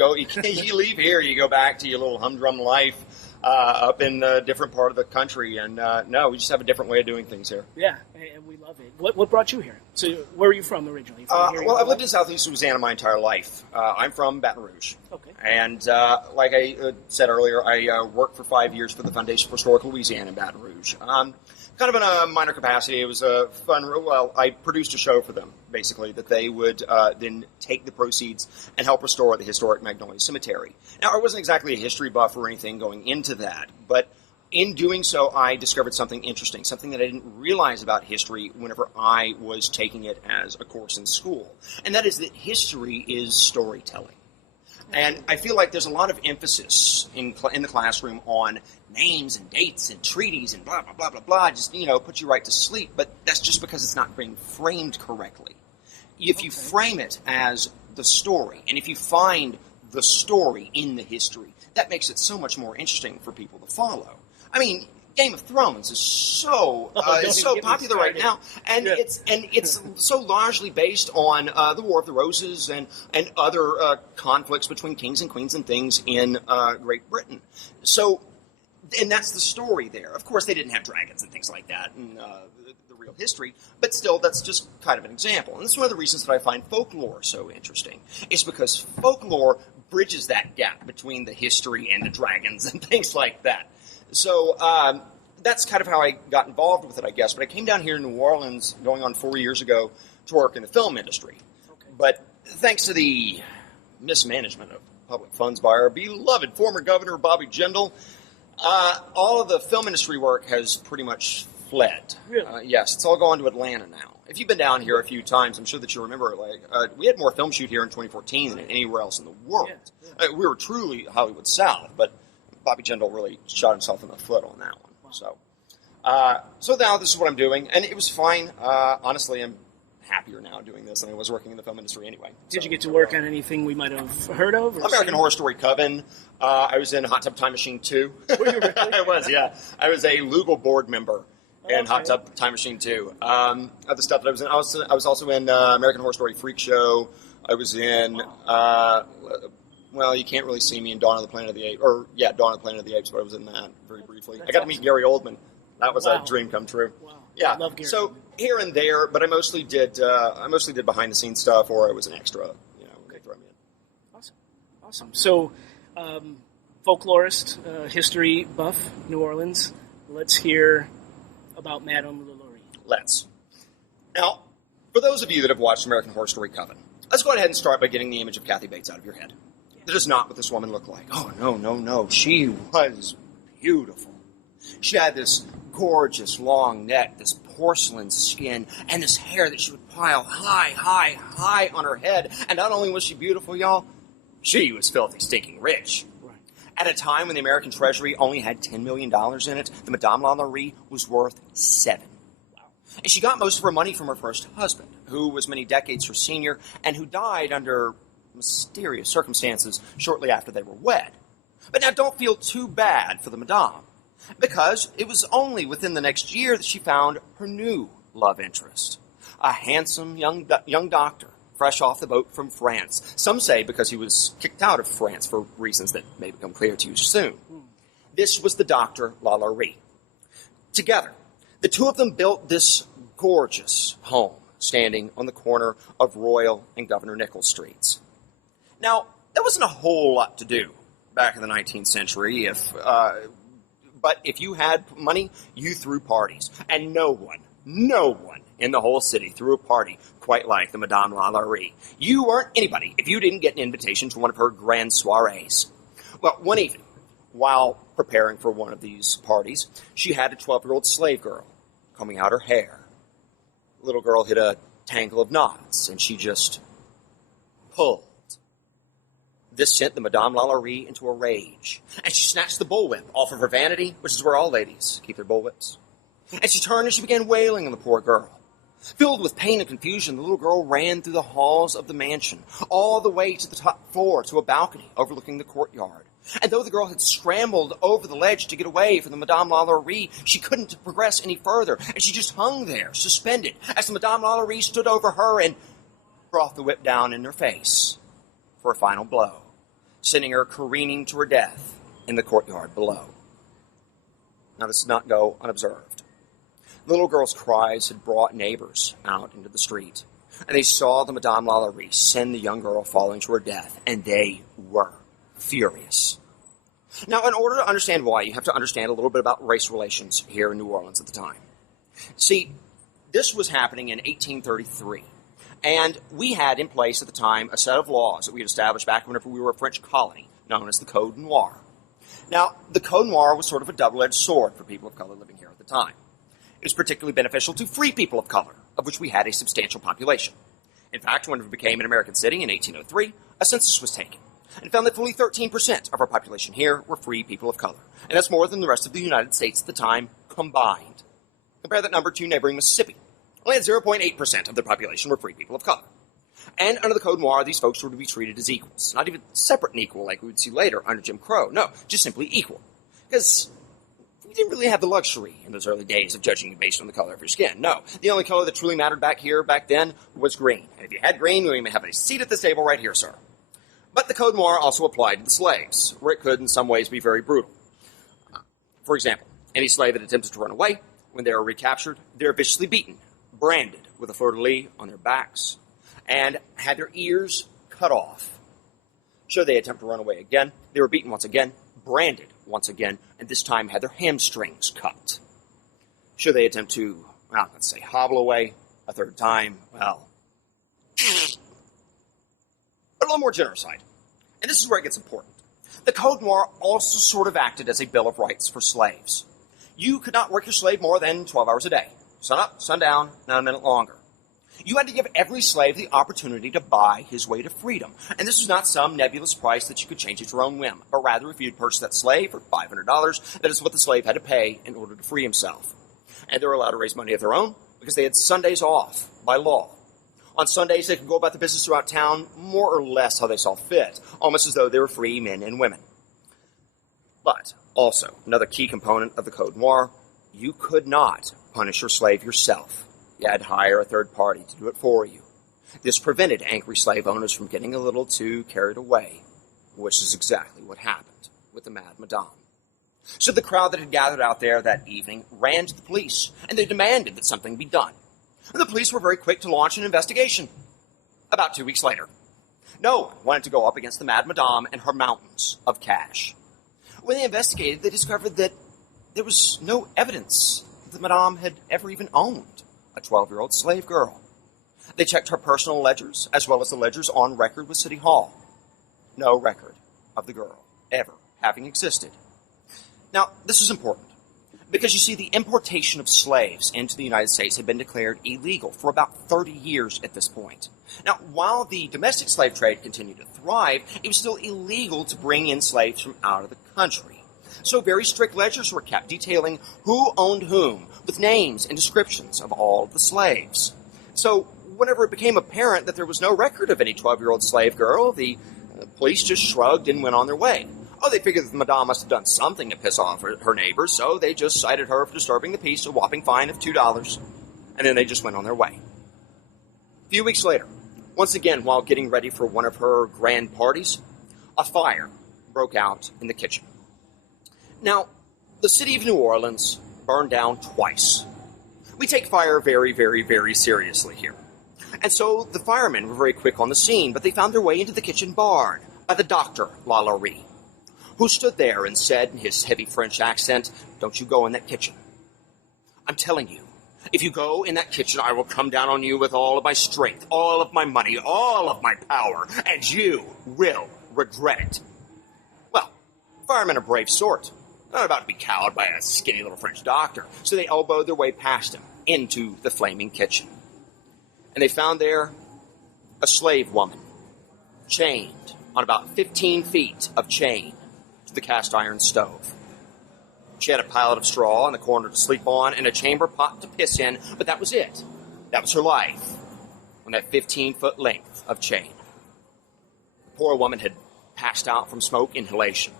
leave here, you go back to your little humdrum life up in a different part of the country, and no, we just have a different way of doing things here. Yeah, and we love it. What brought you here? So, where are you from originally? Well, I've lived in Southeast Louisiana my entire life. I'm from Baton Rouge. Okay. And like I said earlier, I worked for 5 years for the Foundation for Historical Louisiana in Baton Rouge. Kind of in a minor capacity. It was a fun, I produced a show for them, basically, that they would then take the proceeds and help restore the historic Magnolia Cemetery. Now, I wasn't exactly a history buff or anything going into that, but in doing so, I discovered something interesting, something that I didn't realize about history whenever I was taking it as a course in school, and that is that history is storytelling. And I feel like there's a lot of emphasis in the classroom on names and dates and treaties and blah, blah, blah, blah, blah, just, put you right to sleep. But that's just because it's not being framed correctly. If you frame it as the story, and if you find the story in the history, that makes it so much more interesting for people to follow. I mean, Game of Thrones is so popular right now, and it's so largely based on the War of the Roses and other conflicts between kings and queens and things in Great Britain. So, and that's the story there. Of course, they didn't have dragons and things like that in the real history, but still, that's just kind of an example. And that's one of the reasons that I find folklore so interesting. It's because folklore bridges that gap between the history and the dragons and things like that. So that's kind of how I got involved with it, I guess. But I came down here to New Orleans going on 4 years ago to work in the film industry. Okay. But thanks to the mismanagement of public funds by our beloved former governor, Bobby Jindal, all of the film industry work has pretty much fled. Really? Yes, it's all gone to Atlanta now. If you've been down here a few times, I'm sure that you remember, we had more film shoot here in 2014 than anywhere else in the world. Yeah. We were truly Hollywood South, but Bobby Jindal really shot himself in the foot on that one. Wow. So, So now this is what I'm doing, and it was fine. Honestly, I'm happier now doing this than I was working in the film industry anyway. Did you get to work on anything we might have heard of? American Horror Story Coven. I was in Hot Tub Time Machine 2. Were you really? I was, yeah. I was a Lugal board member in Hot Tub Time Machine 2. Other stuff that I was in, I was also in American Horror Story Freak Show. I was in, well, you can't really see me in Dawn of the Planet of the Apes. Dawn of the Planet of the Apes, but I was in that very briefly. I got to meet Gary Oldman. That was a dream come true. Wow. Yeah. I love Gary. So here and there, but I mostly did behind the scenes stuff, or I was an extra. You know, when they throw me in. Awesome. So, folklorist, history buff, New Orleans. Let's hear about Madam LaLaurie. Let's. Now, for those of you that have watched American Horror Story Coven, let's go ahead and start by getting the image of Kathy Bates out of your head. That is not what this woman looked like. Oh, no. She was beautiful. She had this gorgeous long neck, this porcelain skin, and this hair that she would pile high on her head. And not only was she beautiful, y'all, she was filthy, stinking rich. Right. At a time when the American Treasury only had $10 million in it, the Madame LaLaurie was worth $7. Wow. And she got most of her money from her first husband, who was many decades her senior, and who died under mysterious circumstances shortly after they were wed. But now don't feel too bad for the Madame, because it was only within the next year that she found her new love interest, a handsome young doctor, fresh off the boat from France. Some say because he was kicked out of France for reasons that may become clear to you soon. This was the Dr. LaLaurie. Together, the two of them built this gorgeous home standing on the corner of Royal and Governor Nichols Streets. Now, there wasn't a whole lot to do back in the 19th century but if you had money, you threw parties. And no one in the whole city threw a party quite like the Madame LaLaurie. You weren't anybody if you didn't get an invitation to one of her grand soirees. Well, one evening, while preparing for one of these parties, she had a 12-year-old slave girl combing out her hair. The little girl hit a tangle of knots, and she just pulled. This sent the Madame LaLaurie into a rage, and she snatched the bullwhip off of her vanity, which is where all ladies keep their bullwhips. And she turned and she began wailing on the poor girl. Filled with pain and confusion, the little girl ran through the halls of the mansion, all the way to the top floor to a balcony overlooking the courtyard. And though the girl had scrambled over the ledge to get away from the Madame LaLaurie, she couldn't progress any further, and she just hung there, suspended, as the Madame LaLaurie stood over her and brought the whip down in her face for a final blow, sending her careening to her death in the courtyard below. Now, this did not go unobserved. The little girl's cries had brought neighbors out into the street, and they saw the Madame LaLaurie send the young girl falling to her death, and they were furious. Now, in order to understand why, you have to understand a little bit about race relations here in New Orleans at the time. See, this was happening in 1833. And we had in place at the time a set of laws that we had established back whenever we were a French colony, known as the Code Noir. Now, the Code Noir was sort of a double-edged sword for people of color living here at the time. It was particularly beneficial to free people of color, of which we had a substantial population. In fact, when we became an American city in 1803, a census was taken, and found that fully 13% of our population here were free people of color. And that's more than the rest of the United States at the time combined. Compare that number to neighboring Mississippi. Only had 0.8% of the population were free people of color. And under the Code Noir, these folks were to be treated as equals. Not even separate and equal like we would see later under Jim Crow. No, just simply equal. Because we didn't really have the luxury in those early days of judging you based on the color of your skin. No, the only color that truly mattered back then, was green. And if you had green, we may have a seat at this table right here, sir. But the Code Noir also applied to the slaves, where it could in some ways be very brutal. For example, any slave that attempted to run away, when they are recaptured, they're viciously beaten, branded with a fleur-de-lis on their backs, and had their ears cut off. Should they attempt to run away again, they were beaten once again, branded once again, and this time had their hamstrings cut. Should they attempt to, let's say, hobble away a third time, a little more generous side. And this is where it gets important. The Code Noir also sort of acted as a Bill of Rights for slaves. You could not work your slave more than 12 hours a day. Sun up, sun down, not a minute longer. You had to give every slave the opportunity to buy his way to freedom. And this was not some nebulous price that you could change at your own whim, but rather if you'd purchase that slave for $500, that is what the slave had to pay in order to free himself. And they were allowed to raise money of their own because they had Sundays off by law. On Sundays, they could go about the business throughout town more or less how they saw fit, almost as though they were free men and women. But also, another key component of the Code Noir, you could not punish your slave yourself. You had to hire a third party to do it for you. This prevented angry slave owners from getting a little too carried away, which is exactly what happened with the Mad Madame. So the crowd that had gathered out there that evening ran to the police, and they demanded that something be done. And the police were very quick to launch an investigation. About 2 weeks later, no one wanted to go up against the Mad Madame and her mountains of cash. When they investigated, they discovered that there was no evidence that Madame had ever even owned a 12-year-old slave girl. They checked her personal ledgers, as well as the ledgers on record with City Hall. No record of the girl ever having existed. Now, this is important, because you see, the importation of slaves into the United States had been declared illegal for about 30 years at this point. Now, while the domestic slave trade continued to thrive, it was still illegal to bring in slaves from out of the country. So very strict ledgers were kept detailing who owned whom, with names and descriptions of all of the slaves. So whenever it became apparent that there was no record of any 12-year-old slave girl, the police just shrugged and went on their way. Oh, they figured that the Madame must have done something to piss off her neighbors, so they just cited her for disturbing the peace, a whopping fine of $2, and then they just went on their way. A few weeks later, once again while getting ready for one of her grand parties, a fire broke out in the kitchen. Now, the city of New Orleans burned down twice. We take fire very, very, very seriously here. And so the firemen were very quick on the scene, but they found their way into the kitchen barn by the Dr. LaLaurie, who stood there and said in his heavy French accent, "Don't you go in that kitchen. I'm telling you, if you go in that kitchen, I will come down on you with all of my strength, all of my money, all of my power, and you will regret it." Well, firemen are brave sort. They're not about to be cowed by a skinny little French doctor, so they elbowed their way past him into the flaming kitchen. And they found there a slave woman, chained on about 15 feet of chain to the cast iron stove. She had a pallet of straw in the corner to sleep on and a chamber pot to piss in, but that was it. That was her life, on that 15-foot length of chain. The poor woman had passed out from smoke inhalation,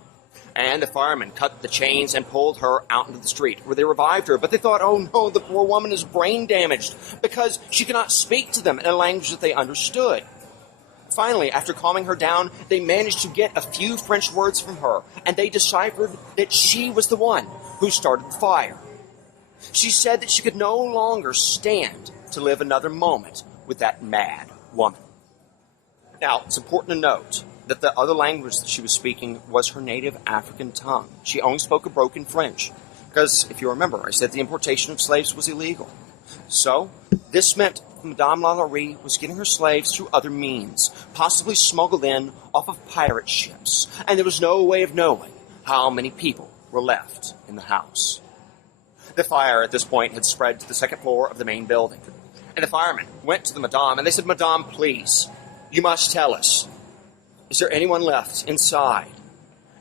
and the firemen cut the chains and pulled her out into the street, where they revived her. But they thought, oh no, the poor woman is brain damaged, because she could not speak to them in a language that they understood. Finally, after calming her down, they managed to get a few French words from her, and they deciphered that she was the one who started the fire. She said that she could no longer stand to live another moment with that mad woman. Now, it's important to note that the other language that she was speaking was her native African tongue. She only spoke a broken French, because, if you remember, I said the importation of slaves was illegal. So, this meant Madame LaLaurie was getting her slaves through other means, possibly smuggled in off of pirate ships, and there was no way of knowing how many people were left in the house. The fire at this point had spread to the second floor of the main building, and the firemen went to the Madame, and they said, "Madame, please, you must tell us. Is there anyone left inside?"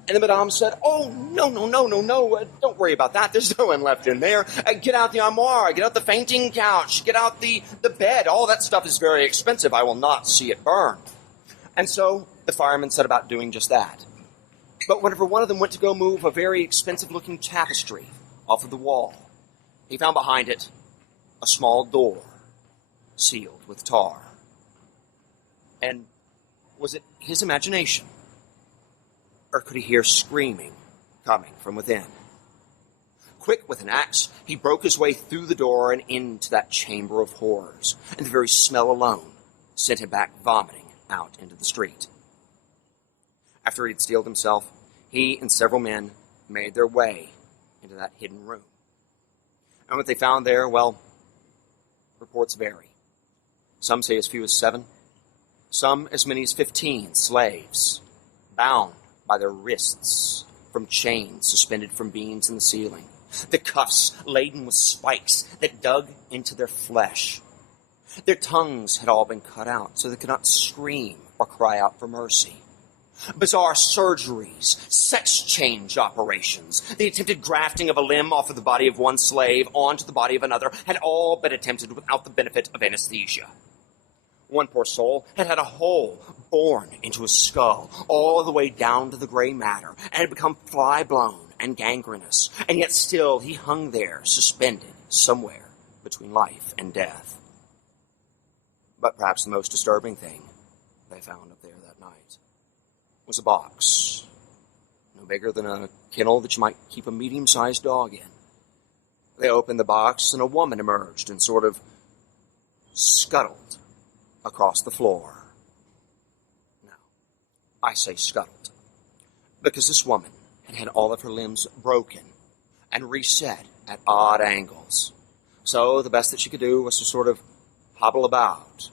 And the Madame said, "Oh, no, don't worry about that. There's no one left in there. Get out the armoire, get out the fainting couch, get out the bed. All that stuff is very expensive. I will not see it burn." And so the firemen set about doing just that. But whenever one of them went to go move a very expensive-looking tapestry off of the wall, he found behind it a small door sealed with tar. And was it his imagination? Or could he hear screaming coming from within? Quick with an axe, he broke his way through the door and into that chamber of horrors, and the very smell alone sent him back vomiting out into the street. After he had steeled himself, he and several men made their way into that hidden room. And what they found there, well, reports vary. Some say as few as 7, some as many as 15 slaves, bound by their wrists from chains suspended from beams in the ceiling, the cuffs laden with spikes that dug into their flesh. Their tongues had all been cut out so they could not scream or cry out for mercy. Bizarre surgeries, sex change operations, the attempted grafting of a limb off of the body of one slave onto the body of another had all been attempted without the benefit of anesthesia. One poor soul had had a hole bored into his skull all the way down to the gray matter and had become fly-blown and gangrenous, and yet still he hung there, suspended somewhere between life and death. But perhaps the most disturbing thing they found up there that night was a box, no bigger than a kennel that you might keep a medium-sized dog in. They opened the box, and a woman emerged and sort of scuttled across the floor. Now, I say scuttled, because this woman had had all of her limbs broken and reset at odd angles. So the best that she could do was to sort of hobble about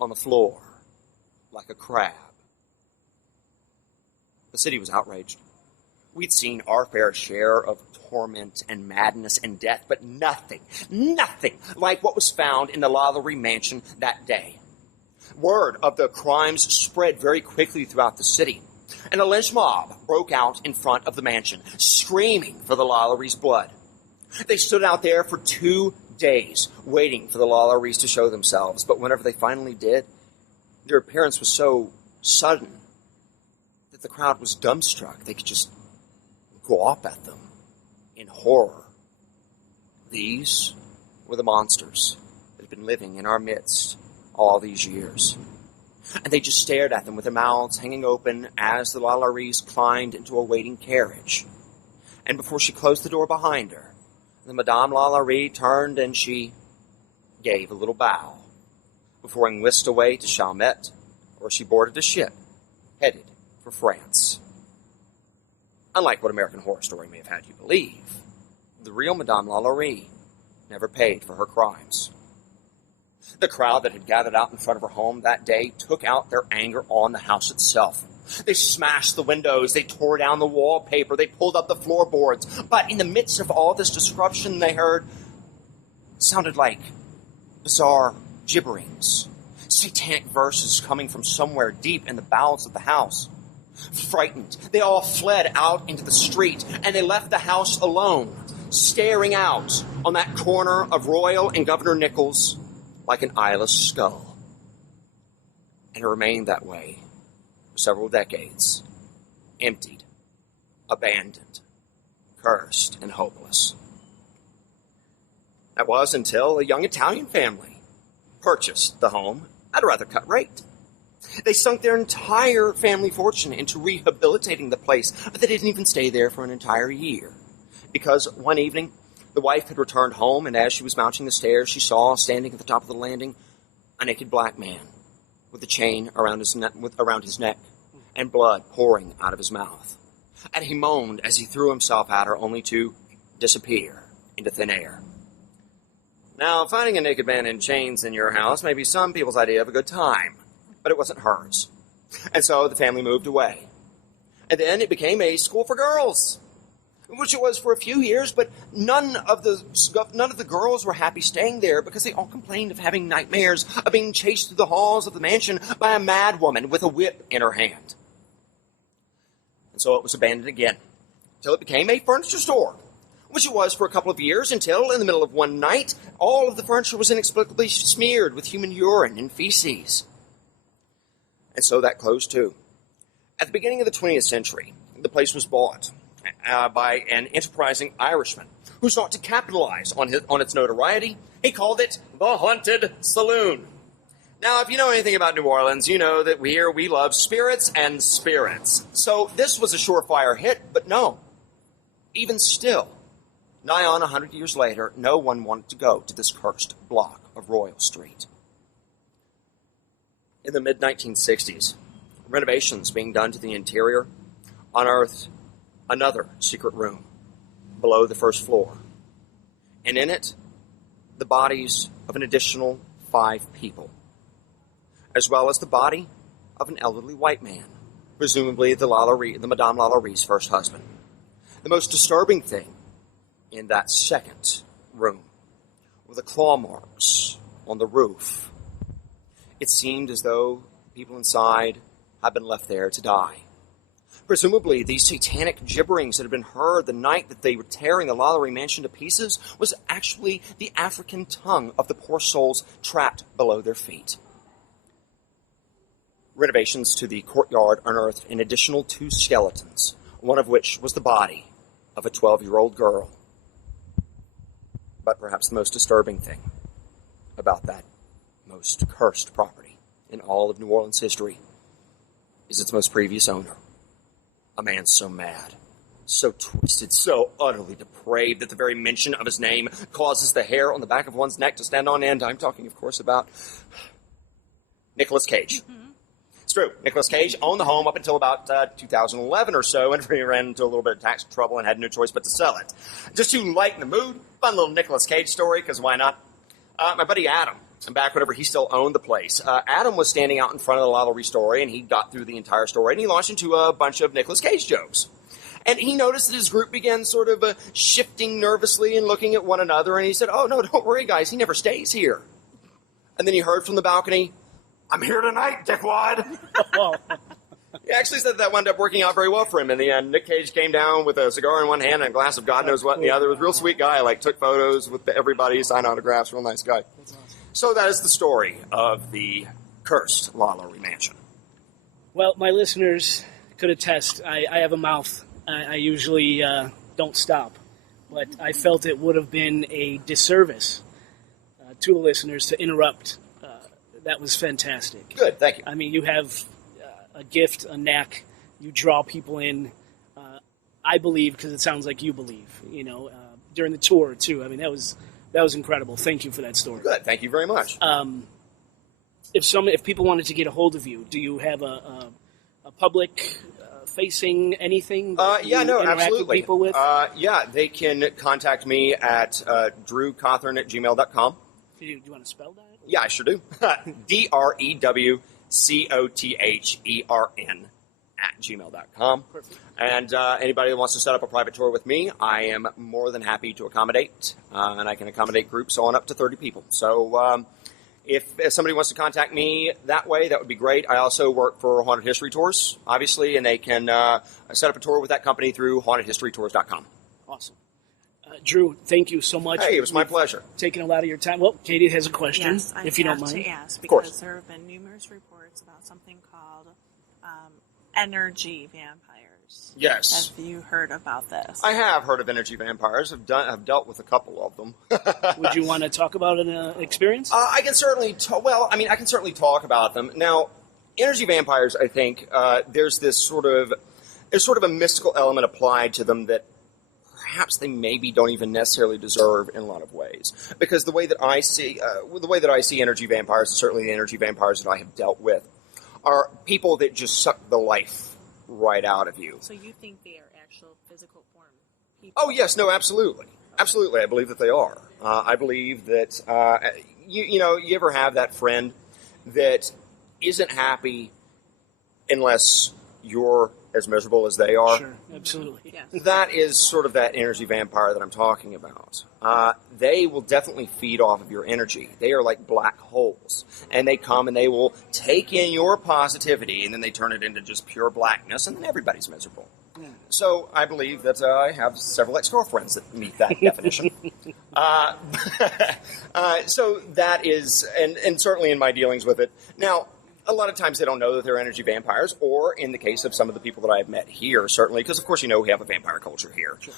on the floor like a crab. The city was outraged. We'd seen our fair share of torment and madness and death, but nothing like what was found in the LaLaurie mansion that day. Word of the crimes spread very quickly throughout the city, and a lynch mob broke out in front of the mansion, screaming for the LaLaurie's blood. They stood out there for 2 days, waiting for the LaLauries to show themselves, but whenever they finally did, their appearance was so sudden that the crowd was dumbstruck. They could just go up at them in horror. These were the monsters that had been living in our midst all these years. And they just stared at them with their mouths hanging open as the LaLauries climbed into a waiting carriage. And before she closed the door behind her, the Madame LaLaurie turned and she gave a little bow before being whisked away to Chalmette, where she boarded a ship headed for France. Unlike what American Horror Story may have had you believe, the real Madame LaLaurie never paid for her crimes. The crowd that had gathered out in front of her home that day took out their anger on the house itself. They smashed the windows, they tore down the wallpaper, they pulled up the floorboards. But in the midst of all this disruption, they heard sounded like bizarre gibberings, satanic verses coming from somewhere deep in the bowels of the house. Frightened, they all fled out into the street, and they left the house alone, staring out on that corner of Royal and Governor Nichols like an eyeless skull. And it remained that way for several decades, emptied, abandoned, cursed, and hopeless. That was until a young Italian family purchased the home at a rather cut rate. They sunk their entire family fortune into rehabilitating the place, but they didn't even stay there for an entire year. Because one evening, the wife had returned home, and as she was mounting the stairs, she saw, standing at the top of the landing, a naked black man with a chain around his neck and blood pouring out of his mouth. And he moaned as he threw himself at her, only to disappear into thin air. Now, finding a naked man in chains in your house may be some people's idea of a good time, but it wasn't hers. And so the family moved away. And then it became a school for girls, which it was for a few years, but none of the girls were happy staying there because they all complained of having nightmares of being chased through the halls of the mansion by a mad woman with a whip in her hand. And so it was abandoned again, until it became a furniture store, which it was for a couple of years, until in the middle of one night, all of the furniture was inexplicably smeared with human urine and feces. And so that closed too. At the beginning of the 20th century, the place was bought by an enterprising Irishman who sought to capitalize on its notoriety. He called it the Haunted Saloon. Now, if you know anything about New Orleans, you know that we love spirits and spirits. So this was a surefire hit, but no. Even still, nigh on 100 years later, no one wanted to go to this cursed block of Royal Street. In the mid-1960s, renovations being done to the interior unearthed another secret room below the first floor. And in it, the bodies of an additional 5 people, as well as the body of an elderly white man, presumably the Madame LaLaurie's first husband. The most disturbing thing in that second room were the claw marks on the roof. It seemed as though people inside had been left there to die. Presumably, these satanic gibberings that had been heard the night that they were tearing the LaLaurie mansion to pieces was actually the African tongue of the poor souls trapped below their feet. Renovations to the courtyard unearthed an additional 2 skeletons, one of which was the body of a 12-year-old girl. But perhaps the most disturbing thing about that most cursed property in all of New Orleans history is its most previous owner. A man so mad, so twisted, so utterly depraved that the very mention of his name causes the hair on the back of one's neck to stand on end. I'm talking, of course, about Nicolas Cage. Mm-hmm. It's true. Nicolas Cage owned the home up until about 2011 or so, and he ran into a little bit of tax trouble and had no choice but to sell it. Just to lighten the mood, fun little Nicolas Cage story, because why not? My buddy Adam, back whenever he still owned the place, Adam was standing out in front of the LaLaurie story, and he got through the entire story, and he launched into a bunch of Nicolas Cage jokes. And he noticed that his group began sort of shifting nervously and looking at one another, and he said, "Oh, no, don't worry, guys, he never stays here." And then he heard from the balcony, "I'm here tonight, dickwad." He actually said that wound up working out very well for him. In the end, Nick Cage came down with a cigar in one hand and a glass of God knows what in the other. It was a real sweet guy, like took photos with everybody, signed autographs, real nice guy. That's awesome. So that is the story of the cursed LaLaurie mansion. Well, my listeners could attest. I have a mouth. I usually don't stop. But I felt it would have been a disservice to the listeners to interrupt. That was fantastic. Good, thank you. I mean, you have a gift, a knack. You draw people in. I believe, because it sounds like you believe, during the tour, too. I mean, that was incredible. Thank you for that story. Good, thank you very much. If people wanted to get a hold of you, do you have a public facing anything? Absolutely. With people with? They can contact me at drewcothern@gmail.com. Do you want to spell that? Yeah, I sure do. DREWCOTHERN @gmail.com. Perfect. And anybody that wants to set up a private tour with me, I am more than happy to accommodate, and I can accommodate groups on up to 30 people. So if somebody wants to contact me that way, that would be great. I also work for Haunted History Tours, obviously, and they can set up a tour with that company through hauntedhistorytours.com. Awesome. Drew, thank you so much. Hey, it was my pleasure. Taking a lot of your time. Well, Katie has a question, if you don't mind. To ask, because there have been numerous reports about something called energy vampires. Yes. Have you heard about this? I have heard of energy vampires. I've dealt with a couple of them. Would you want to talk about an experience? I can certainly I can certainly talk about them. Now, energy vampires, I think, there's sort of a mystical element applied to them that perhaps they maybe don't even necessarily deserve in a lot of ways. Because the way that I see energy vampires, and certainly the energy vampires that I have dealt with, are people that just suck the life right out of you. So you think they are actual physical form people? Oh, yes, no, absolutely. Absolutely, I believe that they are. I believe that, you ever have that friend that isn't happy unless you're as miserable as they are? Sure, absolutely. Yes. That is sort of that energy vampire that I'm talking about. They will definitely feed off of your energy. They are like black holes. And they come and they will take in your positivity, and then they turn it into just pure blackness, and then everybody's miserable. Yeah. So I believe that I have several ex-girlfriends that meet that definition. So that is, and certainly in my dealings with it. Now, a lot of times they don't know that they're energy vampires, or in the case of some of the people that I've met here, certainly, because of course we have a vampire culture here. Sure.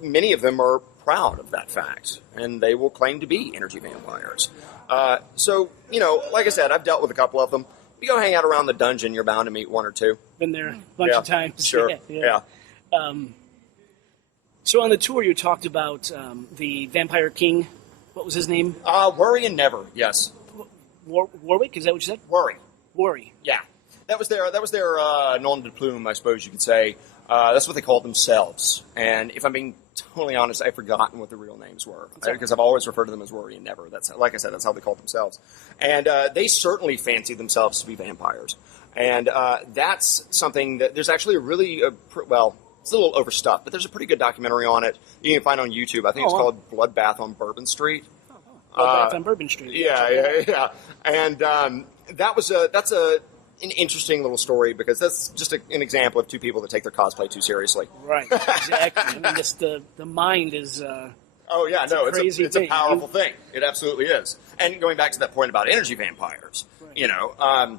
Many of them are proud of that fact, and they will claim to be energy vampires. So, like I said, I've dealt with a couple of them. You go hang out around the dungeon, you're bound to meet one or two. Been there a bunch of times. Sure, yeah. So on the tour you talked about the Vampire King. What was his name? Worry and Never, yes. Warwick, is that what you said? Worry. Yeah. That was their nom de plume, I suppose you could say. That's what they called themselves. And if I'm being totally honest, I've forgotten what the real names were. Because I've always referred to them as Worry and Never. That's, like I said, that's how they called themselves. And they certainly fancied themselves to be vampires. And that's something that there's actually it's a little overstuffed, but there's a pretty good documentary on it you can find on YouTube. I think it's called Bloodbath on Bourbon Street. Bloodbath on Bourbon Street. Yeah. And that's a an interesting little story because that's just an example of two people that take their cosplay too seriously. Right, exactly. I mean, just the mind is... Oh, yeah, no, it's a powerful thing. It absolutely is. And going back to that point about energy vampires, right.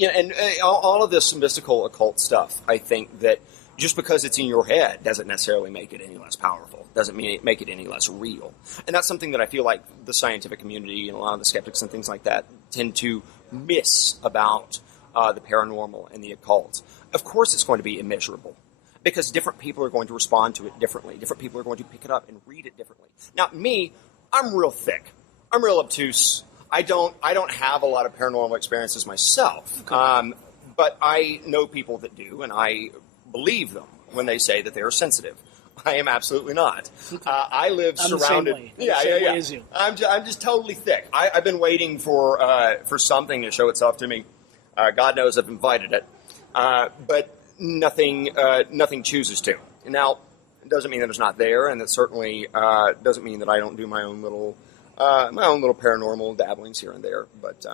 And all of this mystical occult stuff, I think that just because it's in your head doesn't necessarily make it any less powerful, doesn't make it any less real. And that's something that I feel like the scientific community and a lot of the skeptics and things like that tend to miss about the paranormal and the occult. Of course it's going to be immeasurable, because different people are going to respond to it differently. Different people are going to pick it up and read it differently. Now, me, I'm real thick. I'm real obtuse. I don't have a lot of paranormal experiences myself, but I know people that do, and I believe them when they say that they are sensitive. I am absolutely not. I live surrounded. I'm just totally thick. I've been waiting for something to show itself to me. God knows I've invited it, but nothing chooses to. Now, it doesn't mean that it's not there, and it certainly doesn't mean that I don't do my own little paranormal dabblings here and there. But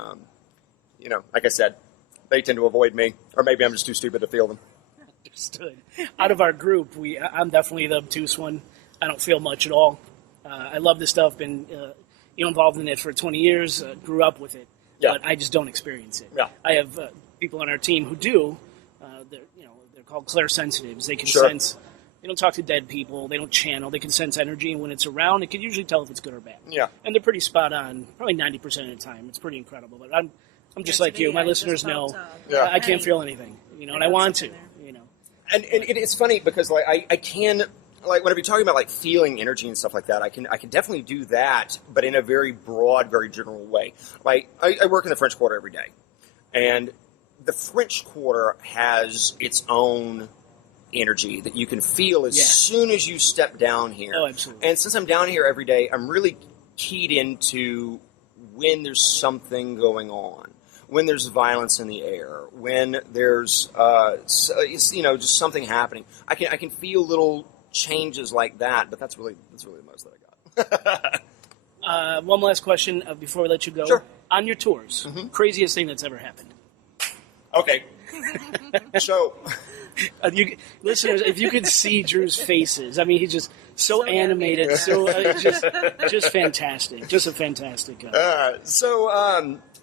like I said, they tend to avoid me, or maybe I'm just too stupid to feel them. Understood. Out of our group, I'm definitely the obtuse one. I don't feel much at all. I love this stuff. Been involved in it for 20 years. Grew up with it, but I just don't experience it. Yeah. I have people on our team who do. They're called clairsensitives. They can sense. They don't talk to dead people. They don't channel. They can sense energy, and when it's around, it can usually tell if it's good or bad. Yeah. And they're pretty spot on, probably 90% of the time. It's pretty incredible. But I'm just like you. My listeners know I can't feel anything, and I want to. And it's funny because I can, whenever you're talking about feeling energy and stuff like that, I can definitely do that, but in a very broad, very general way. I work in the French Quarter every day, and the French Quarter has its own energy that you can feel as soon as you step down here. Oh, absolutely. And since I'm down here every day, I'm really keyed into when there's something going on. When there's violence in the air, when there's just something happening, I can feel little changes like that. But that's really the most that I got. One last question before we let you go. Sure. On your tours, craziest thing that's ever happened. Okay. So, listeners, if you could see Drew's faces, I mean, he's just so animated, so just fantastic, just a fantastic guy.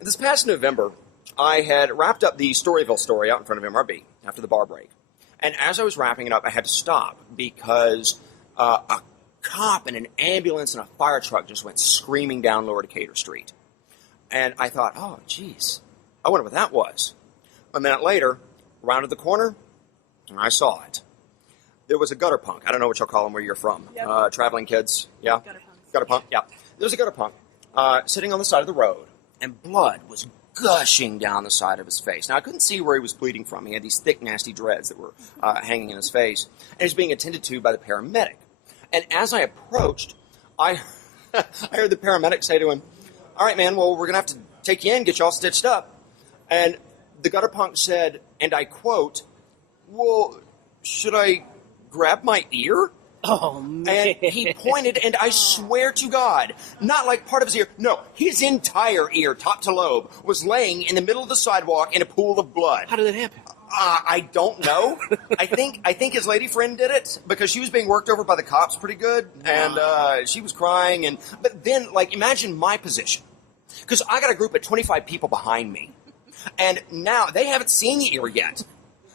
This past November, I had wrapped up the Storyville story out in front of MRB after the bar break. And as I was wrapping it up, I had to stop because a cop and an ambulance and a fire truck just went screaming down Lower Decatur Street. And I thought, oh, geez, I wonder what that was. A minute later, rounded the corner, and I saw it. There was a gutter punk. I don't know what y'all call them where you're from. Yep. Traveling kids. Yeah? Gutter punk. Yeah. There was a gutter punk sitting on the side of the road. And blood was gushing down the side of his face. Now, I couldn't see where he was bleeding from. He had these thick, nasty dreads that were hanging in his face. And he was being attended to by the paramedic. And as I approached, I heard the paramedic say to him, all right, man, well, we're going to have to take you in, get you all stitched up. And the gutter punk said, and I quote, well, should I grab my ear? Oh, man. And he pointed, and I swear to God, not like part of his ear, no, his entire ear, top to lobe, was laying in the middle of the sidewalk in a pool of blood. How did that happen? I don't know. I think his lady friend did it because she was being worked over by the cops pretty good, and she was crying. But then, imagine my position, because I got a group of 25 people behind me, and now they haven't seen the ear yet.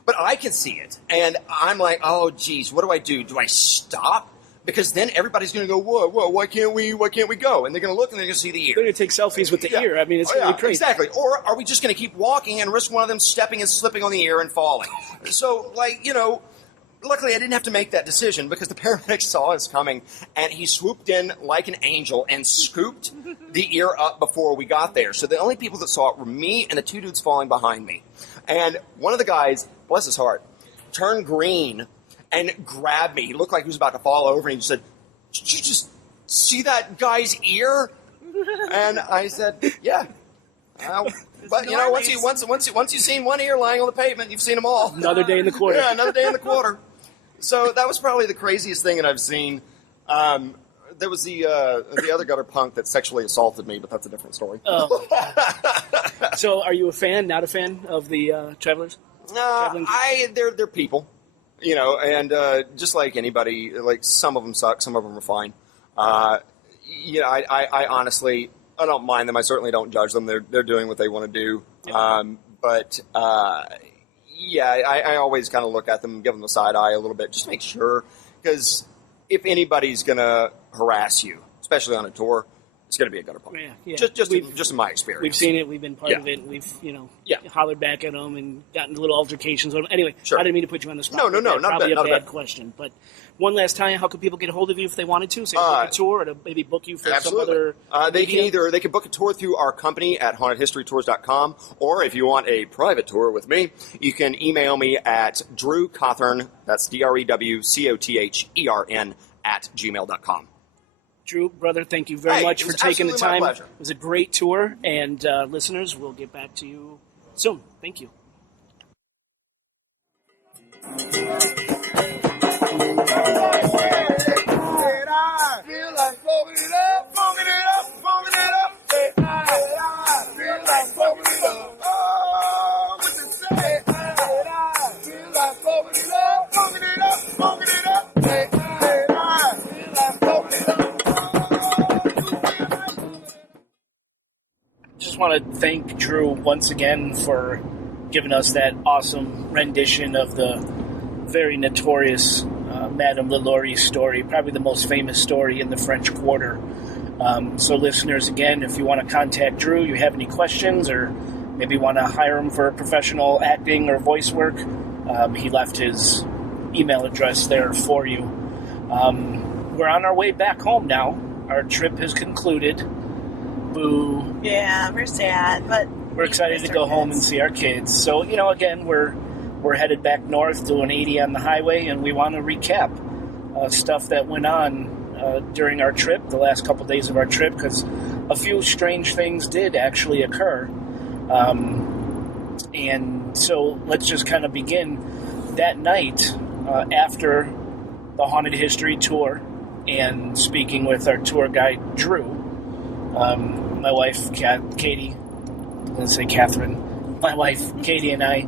But I can see it, and I'm like, oh, geez, what do I do? Do I stop? Because then everybody's going to go, whoa, why can't we go? And they're going to look, and they're going to see the ear. They're going to take selfies with the ear. I mean, it's really crazy. Exactly. Or are we just going to keep walking and risk one of them stepping and slipping on the ear and falling? So, luckily I didn't have to make that decision because the paramedic saw us coming, and he swooped in like an angel and scooped the ear up before we got there. So the only people that saw it were me and the two dudes falling behind me. And one of the guys, bless his heart, turned green and grabbed me. He looked like he was about to fall over, and he just said, did you just see that guy's ear? And I said, yeah. But once you've seen one ear lying on the pavement, you've seen them all. Another day in the quarter. Yeah, another day in the quarter. So that was probably the craziest thing that I've seen. There was the other gutter punk that sexually assaulted me, but that's a different story. So, are you a fan? Not a fan of the Travelers? They're people, and just like anybody, like some of them suck, some of them are fine. I honestly, I don't mind them. I certainly don't judge them. They're doing what they want to do. I always kind of look at them, give them the side eye a little bit, just to make sure, because if anybody's going to harass you, especially on a tour, it's going to be a gutter punk. Yeah. Just in my experience. We've seen it. We've been part of it. We've, hollered back at them and gotten little altercations with them. Anyway, sure. I didn't mean to put you on the spot. No, not probably bad, a bad question. But one last time, how could people get a hold of you if they wanted to? Say, book a tour, or to maybe book you for absolutely. some other they can book a tour through our company at hauntedhistorytours.com, or if you want a private tour with me, you can email me at Drew Cothern, that's DREWCOTHERN, @gmail.com. Drew, brother, thank you very much for taking the time. My pleasure. It was a great tour, and listeners, we'll get back to you soon. Thank you. Just want to thank Drew once again for giving us that awesome rendition of the very notorious Madam LaLaurie story, probably the most famous story in the French Quarter. So listeners, again, if you want to contact Drew, you have any questions, or maybe want to hire him for professional acting or voice work, he left his email address there for you. We're on our way back home now. Our trip has concluded. Boo. Yeah, we're sad, but we're excited to go home and see our kids. So, again, we're headed back north doing 80 on the highway, and we want to recap stuff that went on during our trip, the last couple days of our trip, because a few strange things did actually occur. And so let's just kind of begin. That night, after the Haunted History Tour, and speaking with our tour guide, Drew, my wife, Katie, I'm going to say Catherine, my wife, Katie, and I,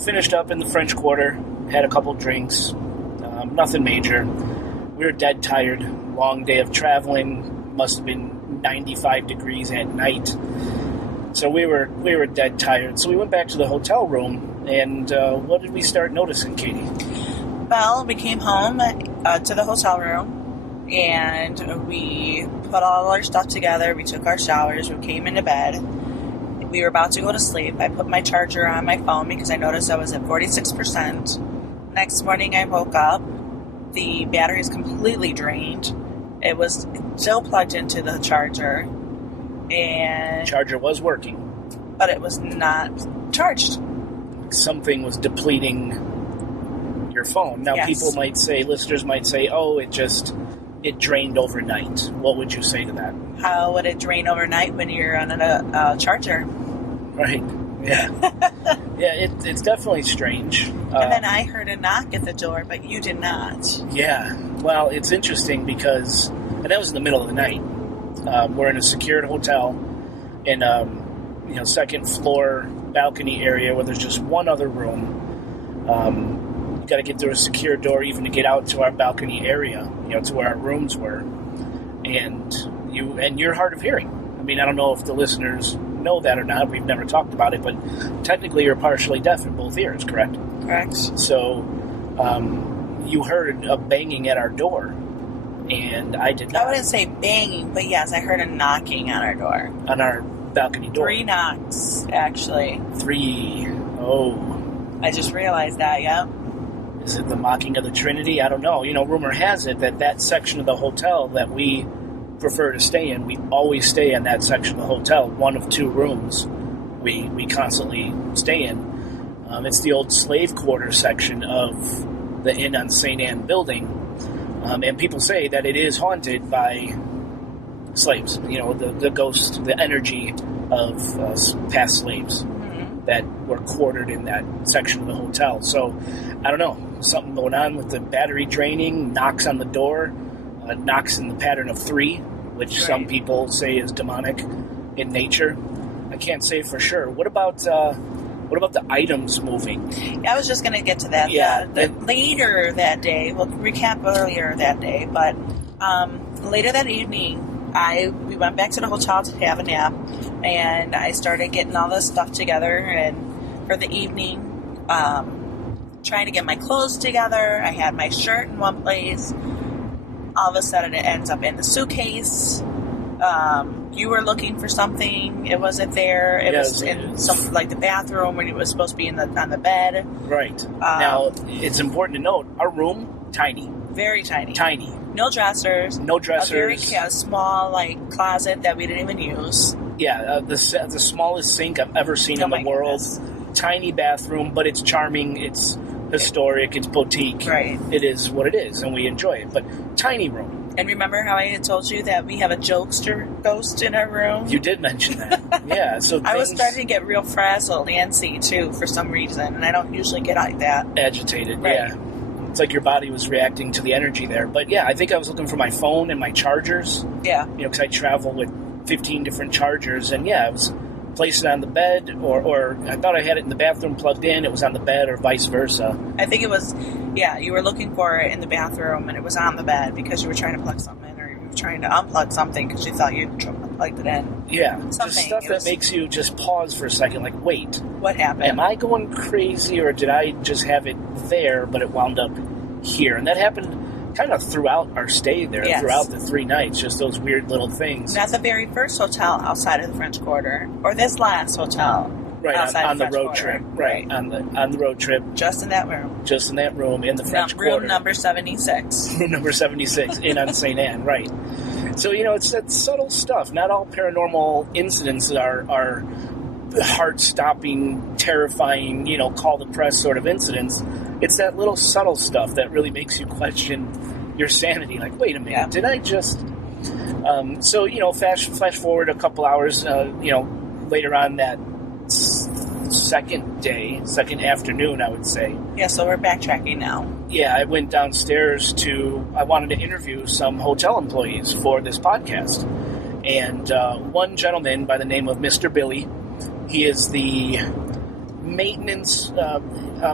finished up in the French Quarter, had a couple drinks, nothing major. We were dead tired, long day of traveling, must have been 95 degrees at night. So we were dead tired. So we went back to the hotel room, and what did we start noticing, Katie? Well, we came home to the hotel room, and we put all our stuff together. We took our showers. We came into bed. We were about to go to sleep. I put my charger on my phone because I noticed I was at 46%. Next morning, I woke up. The battery is completely drained. It was still plugged into the charger. And the charger was working, but it was not charged. Something was depleting your phone. Now, yes. Listeners might say, oh, it drained overnight. What would you say to that? How would it drain overnight when you're on a charger? Right. Yeah. Yeah, it's definitely strange. And then I heard a knock at the door, but you did not. Yeah. Well, it's interesting because, and that was in the middle of the night. We're in a secured hotel in second floor balcony area where there's just one other room. You got to get through a secure door even to get out to our balcony area, to where our rooms were. And you're hard of hearing. I mean, I don't know if the listeners know that or not. We've never talked about it, but technically you're partially deaf in both ears, correct? Correct. So you heard a banging at our door. And I did not. I wouldn't say banging, but yes, I heard a knocking on our door. On our balcony door. 3 knocks, actually. 3. Oh. I just realized that, yep. Is it the mocking of the Trinity? I don't know. Rumor has it that section of the hotel that we prefer to stay in, we always stay in that section of the hotel. One of 2 rooms we constantly stay in. It's the old slave quarter section of the Inn on St. Anne building. And people say that it is haunted by slaves, the ghost, the energy of past slaves that were quartered in that section of the hotel. So, I don't know, something going on with the battery draining, knocks on the door. knocks in the pattern of 3, which some people say is demonic in nature. I can't say for sure. What about the items moving? Yeah, I was just going to get to that. Yeah. Later that day, we'll recap earlier that day, but later that evening, we went back to the hotel to have a nap, and I started getting all this stuff together, and for the evening, trying to get my clothes together. I had my shirt in one place. All of a sudden, it ends up in the suitcase. You were looking for something. It wasn't there. It was in some, like, the bathroom when it was supposed to be on the bed. Right. Now, it's important to note, our room, tiny. Very tiny. Tiny. No dressers. No dressers. A very small, like, closet that we didn't even use. Yeah, the smallest sink I've ever seen in the world. Goodness. Tiny bathroom, but it's charming. It's historic. It's boutique. Right. It is what it is, and we enjoy it. But tiny room. And remember how I had told you that we have a jokester ghost in our room? You did mention that. Yeah. So I was starting to get real frazzled, antsy, too, for some reason. And I don't usually get like that. Agitated, right. Yeah. It's like your body was reacting to the energy there. But yeah, I think I was looking for my phone and my chargers. Yeah. Because I travel with 15 different chargers. And yeah, I was placing it on the bed, or I thought I had it in the bathroom plugged in. It was on the bed, or vice versa. I think it was, you were looking for it in the bathroom, and it was on the bed because you were trying to plug something in, or you were trying to unplug something because you thought you plugged it in. Yeah. Something. Just stuff that makes you just pause for a second, like, wait. What happened? Am I going crazy, or did I just have it there, but it wound up here? And that happened kind of throughout our stay there, throughout the 3 nights, just those weird little things. Not the very first hotel outside of the French Quarter, or this last hotel. Right, outside on the road Quarter. trip. Right, on the road trip. Just in that room. Just in that room, in the French Quarter. Room number 76. Room number 76, in on St. Anne, right. So, it's that subtle stuff. Not all paranormal incidents are heart-stopping, terrifying, call the press sort of incidents. It's that little subtle stuff that really makes you question your sanity. Like, wait a minute, did I just... flash forward a couple hours, later on that second afternoon, I would say. Yeah, so we're backtracking now. Yeah, I went downstairs I wanted to interview some hotel employees for this podcast. And one gentleman by the name of Mr. Billy, he is the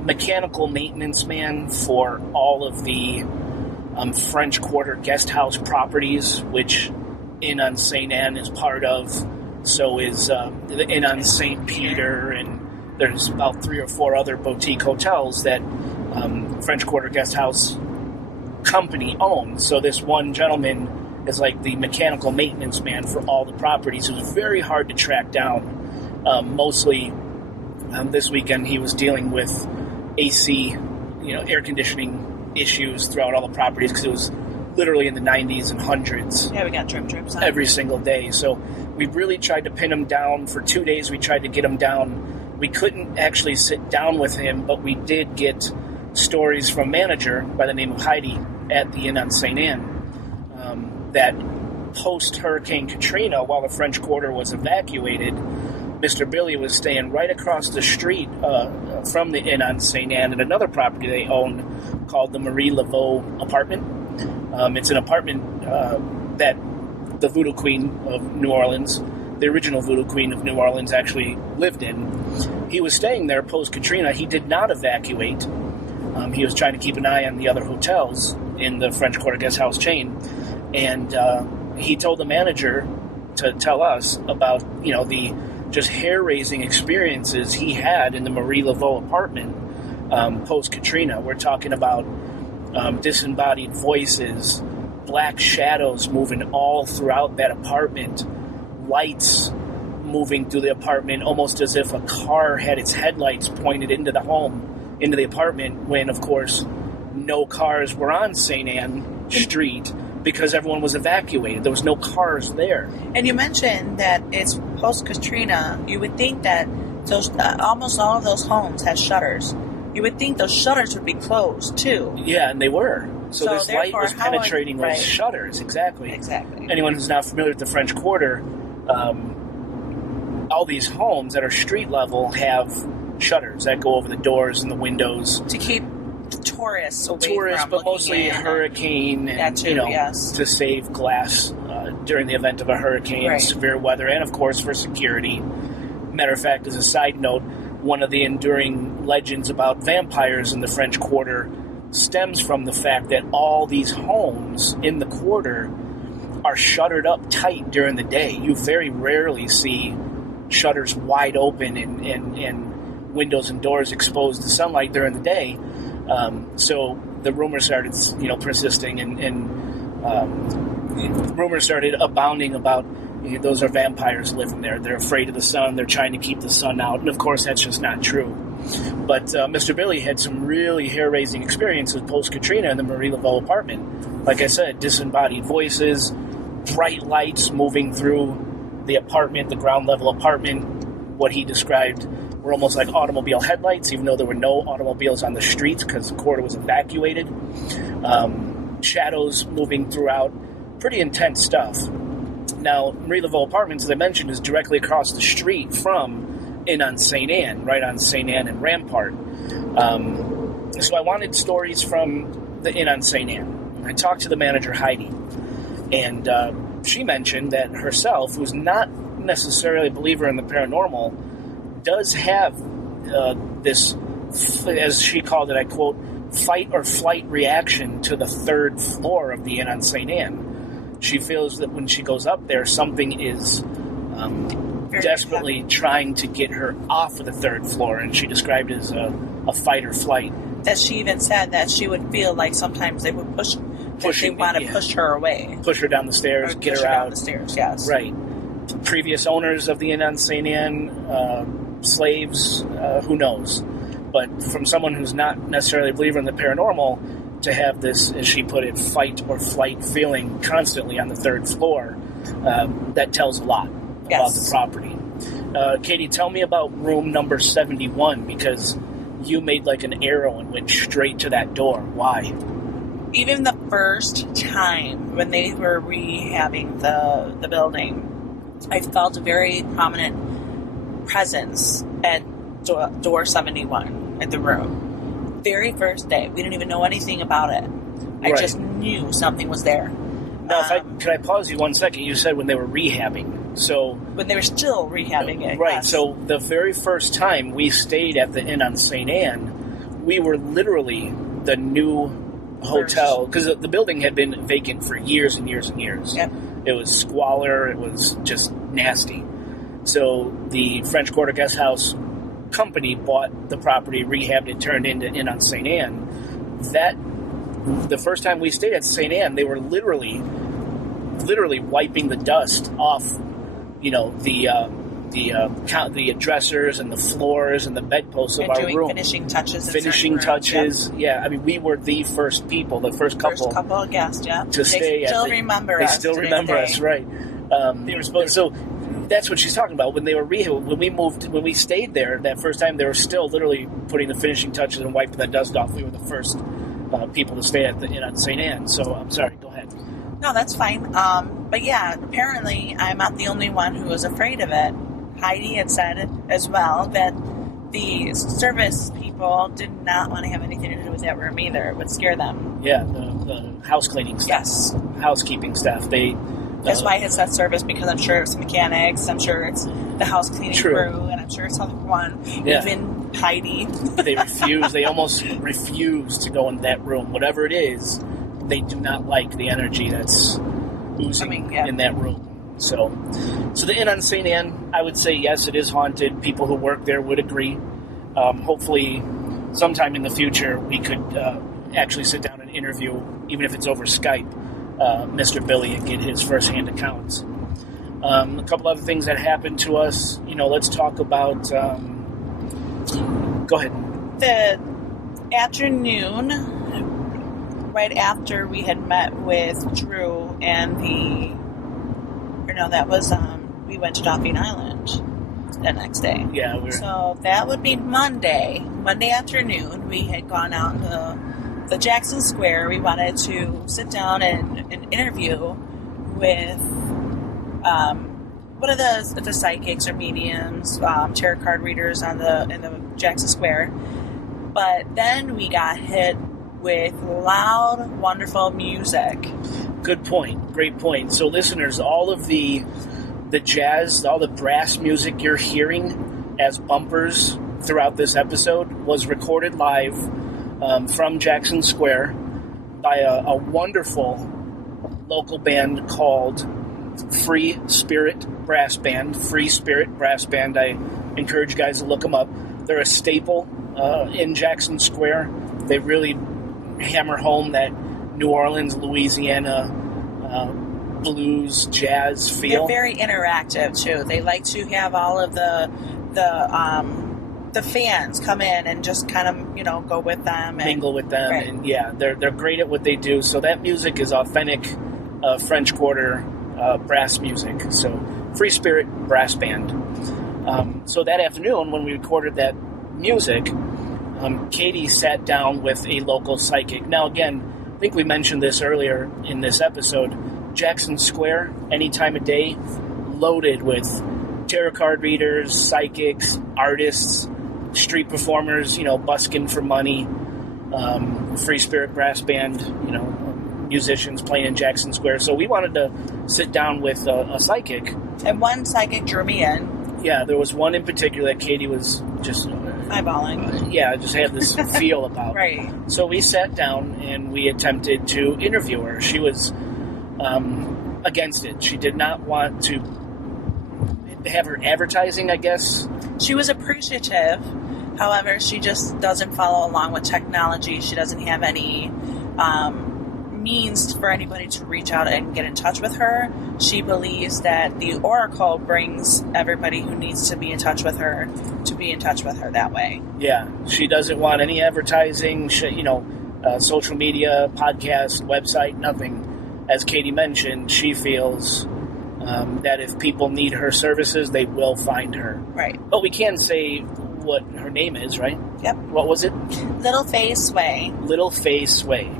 mechanical maintenance man for all of the French Quarter guest house properties, which Inn on St. Anne is part of. So is the Inn on St. Peter, and there's about 3 or 4 other boutique hotels that French Quarter Guest House Company owns. So this one gentleman is like the mechanical maintenance man for all the properties. It was very hard to track down. Mostly this weekend he was dealing with AC, air conditioning issues throughout all the properties because it was literally in the 90s and 100s. Yeah, we got drips on every single day. So we really tried to pin him down. For 2 days we tried to get him down. We couldn't actually sit down with him, but we did get stories from a manager by the name of Heidi at the Inn on St. Anne that post-Hurricane Katrina, while the French Quarter was evacuated, Mr. Billy was staying right across the street from the Inn on St. Anne at another property they own called the Marie Laveau apartment. It's an apartment that the Voodoo Queen of New Orleans, the original Voodoo Queen of New Orleans, actually lived in. He was staying there post-Katrina. He did not evacuate. He was trying to keep an eye on the other hotels in the French Quarter Guest House chain. And he told the manager to tell us about, the just hair-raising experiences he had in the Marie Laveau apartment post-Katrina. We're talking about disembodied voices, black shadows moving all throughout that apartment, lights moving through the apartment almost as if a car had its headlights pointed into the apartment, when, of course, no cars were on St. Anne Street because everyone was evacuated. There was no cars there. And you mentioned that it's post-Katrina. You would think that those almost all of those homes have shutters. You would think those shutters would be closed, too. Yeah, and they were. So this light was penetrating those right. shutters. Exactly. Exactly. Anyone who's not familiar with the French Quarter, all these homes that are street level have shutters that go over the doors and the windows. To keep tourists away tourists, from but mostly in. hurricane, and That too, yes. to save glass during the event of a hurricane, Right. severe weather, and of course for security. Matter of fact, as a side note, one of the enduring legends about vampires in the French Quarter stems from the fact that all these homes in the quarter are shuttered up tight during the day. You very rarely see shutters wide open and windows and doors exposed to sunlight during the day. So the rumors started, persisting, and rumors started abounding about those are vampires living there. They're afraid of the sun. They're trying to keep the sun out. And, of course, that's just not true. But Mr. Billy had some really hair-raising experiences post-Katrina in the Marie Laveau apartment. Like I said, disembodied voices, bright lights moving through the apartment, the ground-level apartment. What he described were almost like automobile headlights, even though there were no automobiles on the streets because the quarter was evacuated. Shadows moving throughout. Pretty intense stuff. Now, Marie Laveau Apartments, as I mentioned, is directly across the street from Inn on St. Anne, right on St. Anne and Rampart. So I wanted stories from the Inn on St. Anne. I talked to the manager, Heidi, and she mentioned that herself, who's not necessarily a believer in the paranormal, does have this, as she called it, I quote, fight or flight reaction to the third floor of the Inn on St. Anne. She feels that when she goes up there, something is desperately trying to get her off of the third floor, and she described it as a fight or flight. That she even said that she would feel like sometimes they would push her away. Push her down the stairs, get her out. Down the stairs, yes. Right. Previous owners of the Inn on St. Anne, slaves, who knows. But from someone who's not necessarily a believer in the paranormal, to have this, as she put it, fight or flight feeling constantly on the third floor, that tells a lot about the property. Katie, tell me about room number 71, because you made like an arrow and went straight to that door. Why? Even the first time when they were rehabbing the building, I felt a very prominent presence at door 71 at the room. Very first day. We didn't even know anything about it. I just knew something was there. Now, can I pause you 1 second? You said when they were rehabbing. So when they were still rehabbing it. Right. Yes. So the very first time we stayed at the Inn on St. Anne, we were literally the new hotel, because the building had been vacant for years and years and years. Yep. It was squalor. It was just nasty. So the French Quarter Guest House company bought the property, rehabbed it, turned into Inn on St. Anne. The first time we stayed at St. Anne, they were literally wiping the dust off, the dressers and the floors and the bedposts of our room. Finishing touches. Touches. Yep. Yeah, I mean, we were the first people, the first couple of guests, yeah, to stay. They still remember us. They still remember us, right? They were supposed. So that's what she's talking about. When they were when we stayed there that first time, they were still literally putting the finishing touches and wiping the dust off. We were the first people to stay at the Inn on St. Anne. So I'm sorry. Go ahead. No, that's fine. But yeah, apparently I'm not the only one who was afraid of it. Heidi had said as well that the service people did not want to have anything to do with that room either. It would scare them. Yeah, the house cleaning staff. Yes. Housekeeping staff. That's why it said service, because I'm sure it's mechanics, I'm sure it's the house cleaning crew, and I'm sure it's other one. Yeah. Even Heidi. They almost refuse to go in that room. Whatever it is, they do not like the energy that's oozing in that room. So the Inn on St. Anne, I would say yes, it is haunted. People who work there would agree. Hopefully, sometime in the future, we could actually sit down and interview, even if it's over Skype, Mr. Billy and get his first-hand accounts. A couple other things that happened to us. Let's talk about... go ahead. The afternoon, right after we had met with Drew and we went to Dauphine Island the next day. Yeah. So that would be Monday afternoon. We had gone out into the Jackson Square. We wanted to sit down and interview with one of the psychics or mediums, tarot card readers in the Jackson Square. But then we got hit with loud, wonderful music. Good point. Great point. So, listeners, all of the jazz, all the brass music you're hearing as bumpers throughout this episode was recorded live from Jackson Square by a wonderful local band called Free Spirit Brass Band. Free Spirit Brass Band. I encourage you guys to look them up. They're a staple in Jackson Square. They really hammer home that New Orleans, Louisiana blues, jazz feel. They're very interactive too. They like to have all of the fans come in and just kind of go with them, and mingle with them, right. And yeah, they're great at what they do. So that music is authentic French Quarter brass music. So Free Spirit Brass Band. So that afternoon, when we recorded that music, Katie sat down with a local psychic. Now, again, I think we mentioned this earlier in this episode. Jackson Square, any time of day, loaded with tarot card readers, psychics, artists, street performers, busking for money, Free Spirit Brass Band, musicians playing in Jackson Square. So we wanted to sit down with a psychic. And one psychic drew me in. Yeah, there was one in particular that Katie was just eyeballing. Just had this feel about. Right. So we sat down and we attempted to interview her. She was against it. She did not want to have her advertising, I guess. She was appreciative. However, she just doesn't follow along with technology. She doesn't have any means for anybody to reach out and get in touch with her. She believes that the Oracle brings everybody who needs to be in touch with her to be in touch with her that way. Yeah, she doesn't want any advertising, social media, podcast, website, nothing. As Katie mentioned, she feels that if people need her services, they will find her. Right. But we can say what her name is, right? Yep. What was it? Little Faye Sway. Little Faye Sway.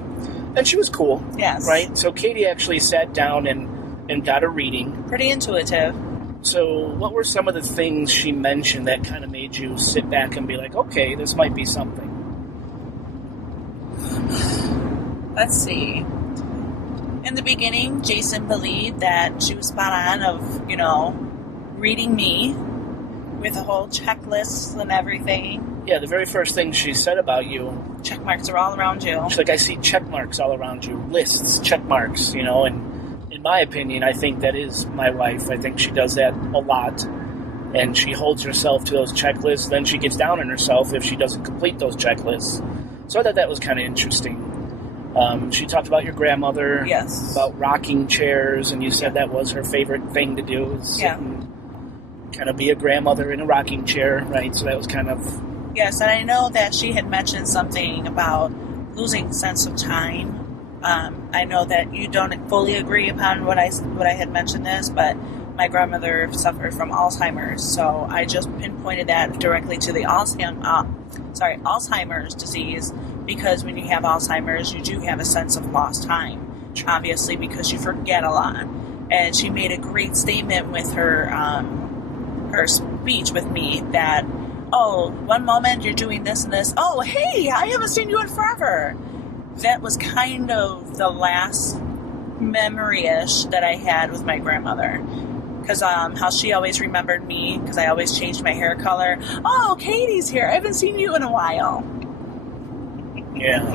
And she was cool. Yes. Right? So Katie actually sat down and got a reading. Pretty intuitive. So what were some of the things she mentioned that kind of made you sit back and be like, okay, this might be something? Let's see. In the beginning, Jason believed that she was spot on of, reading me with a whole checklist and everything. Yeah, the very first thing she said about you. Check marks are all around you. She's like, I see check marks all around you. Lists, check marks, and in my opinion, I think that is my wife. I think she does that a lot. And she holds herself to those checklists. Then she gets down on herself if she doesn't complete those checklists. So I thought that was kind of interesting. She talked about your grandmother. Yes. About rocking chairs, and you said that was her favorite thing to do. Is sit and kind of be a grandmother in a rocking chair, right? So that was kind of... Yes, and I know that she had mentioned something about losing sense of time. I know that you don't fully agree upon what I had mentioned this, but my grandmother suffered from Alzheimer's, so I just pinpointed that directly to the Alzheimer's disease, because when you have Alzheimer's, you do have a sense of lost time, obviously, because you forget a lot. And she made a great statement with her her speech with me that, oh, one moment you're doing this and this. Oh, hey, I haven't seen you in forever. That was kind of the last memory-ish that I had with my grandmother. Because how she always remembered me, because I always changed my hair color. Oh, Katie's here. I haven't seen you in a while. Yeah.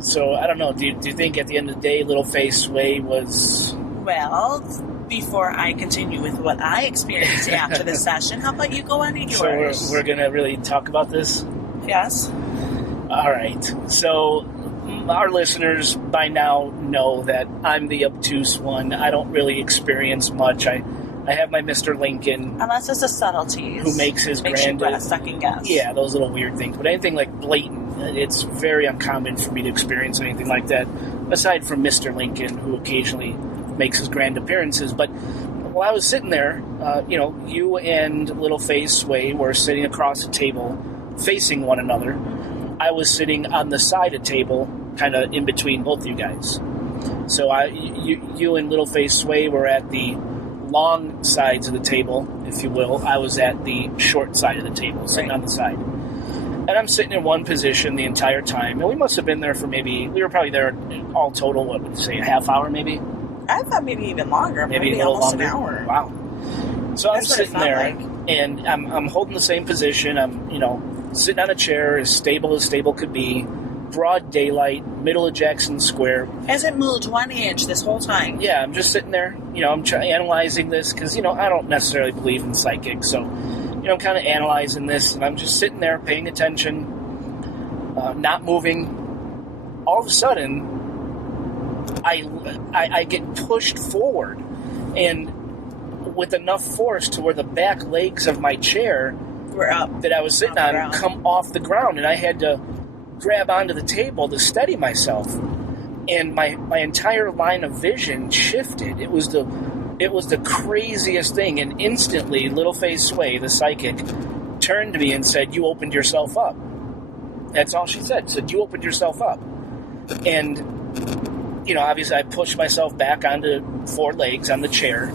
So, I don't know. Do you think at the end of the day, Little Faye Sway was... Well, before I continue with what I experienced after the session, how about you go on to yours? So we're going to really talk about this? Yes. All right. So our listeners by now know that I'm the obtuse one. I don't really experience much. I have my Mr. Lincoln. Unless it's the subtleties. Who makes his grand... you second guess. Yeah, those little weird things. But anything like blatant, it's very uncommon for me to experience anything like that, aside from Mr. Lincoln, who occasionally makes his grand appearances. But while I was sitting there, you and Little Faye Sway were sitting across the table, facing one another. I was sitting on the side of the table, kind of in between both you guys. So you and Little Faye Sway were at the long sides of the table, if you will. I was at the short side of the table, sitting on the side. And I'm sitting in one position the entire time. And we must have been there for we were probably there all total, what would you say, a half hour maybe? I thought maybe even longer. Maybe a little almost longer. An hour. Wow. So That's I'm sitting there, and I'm holding the same position. I'm, sitting on a chair as stable could be. Broad daylight, middle of Jackson Square. Hasn't moved 1 inch this whole time. Yeah, I'm just sitting there. I'm analyzing this because, I don't necessarily believe in psychics. So, I'm kind of analyzing this, and I'm just sitting there paying attention, not moving. All of a sudden, I get pushed forward, and with enough force to where the back legs of my chair that I was sitting on come off the ground, and I had to grab onto the table to steady myself, and my entire line of vision shifted. It was the craziest thing, and instantly Littleface Sway, the psychic, turned to me and said, "You opened yourself up." That's all she said. Said, "You opened yourself up." And obviously I pushed myself back onto 4 legs on the chair,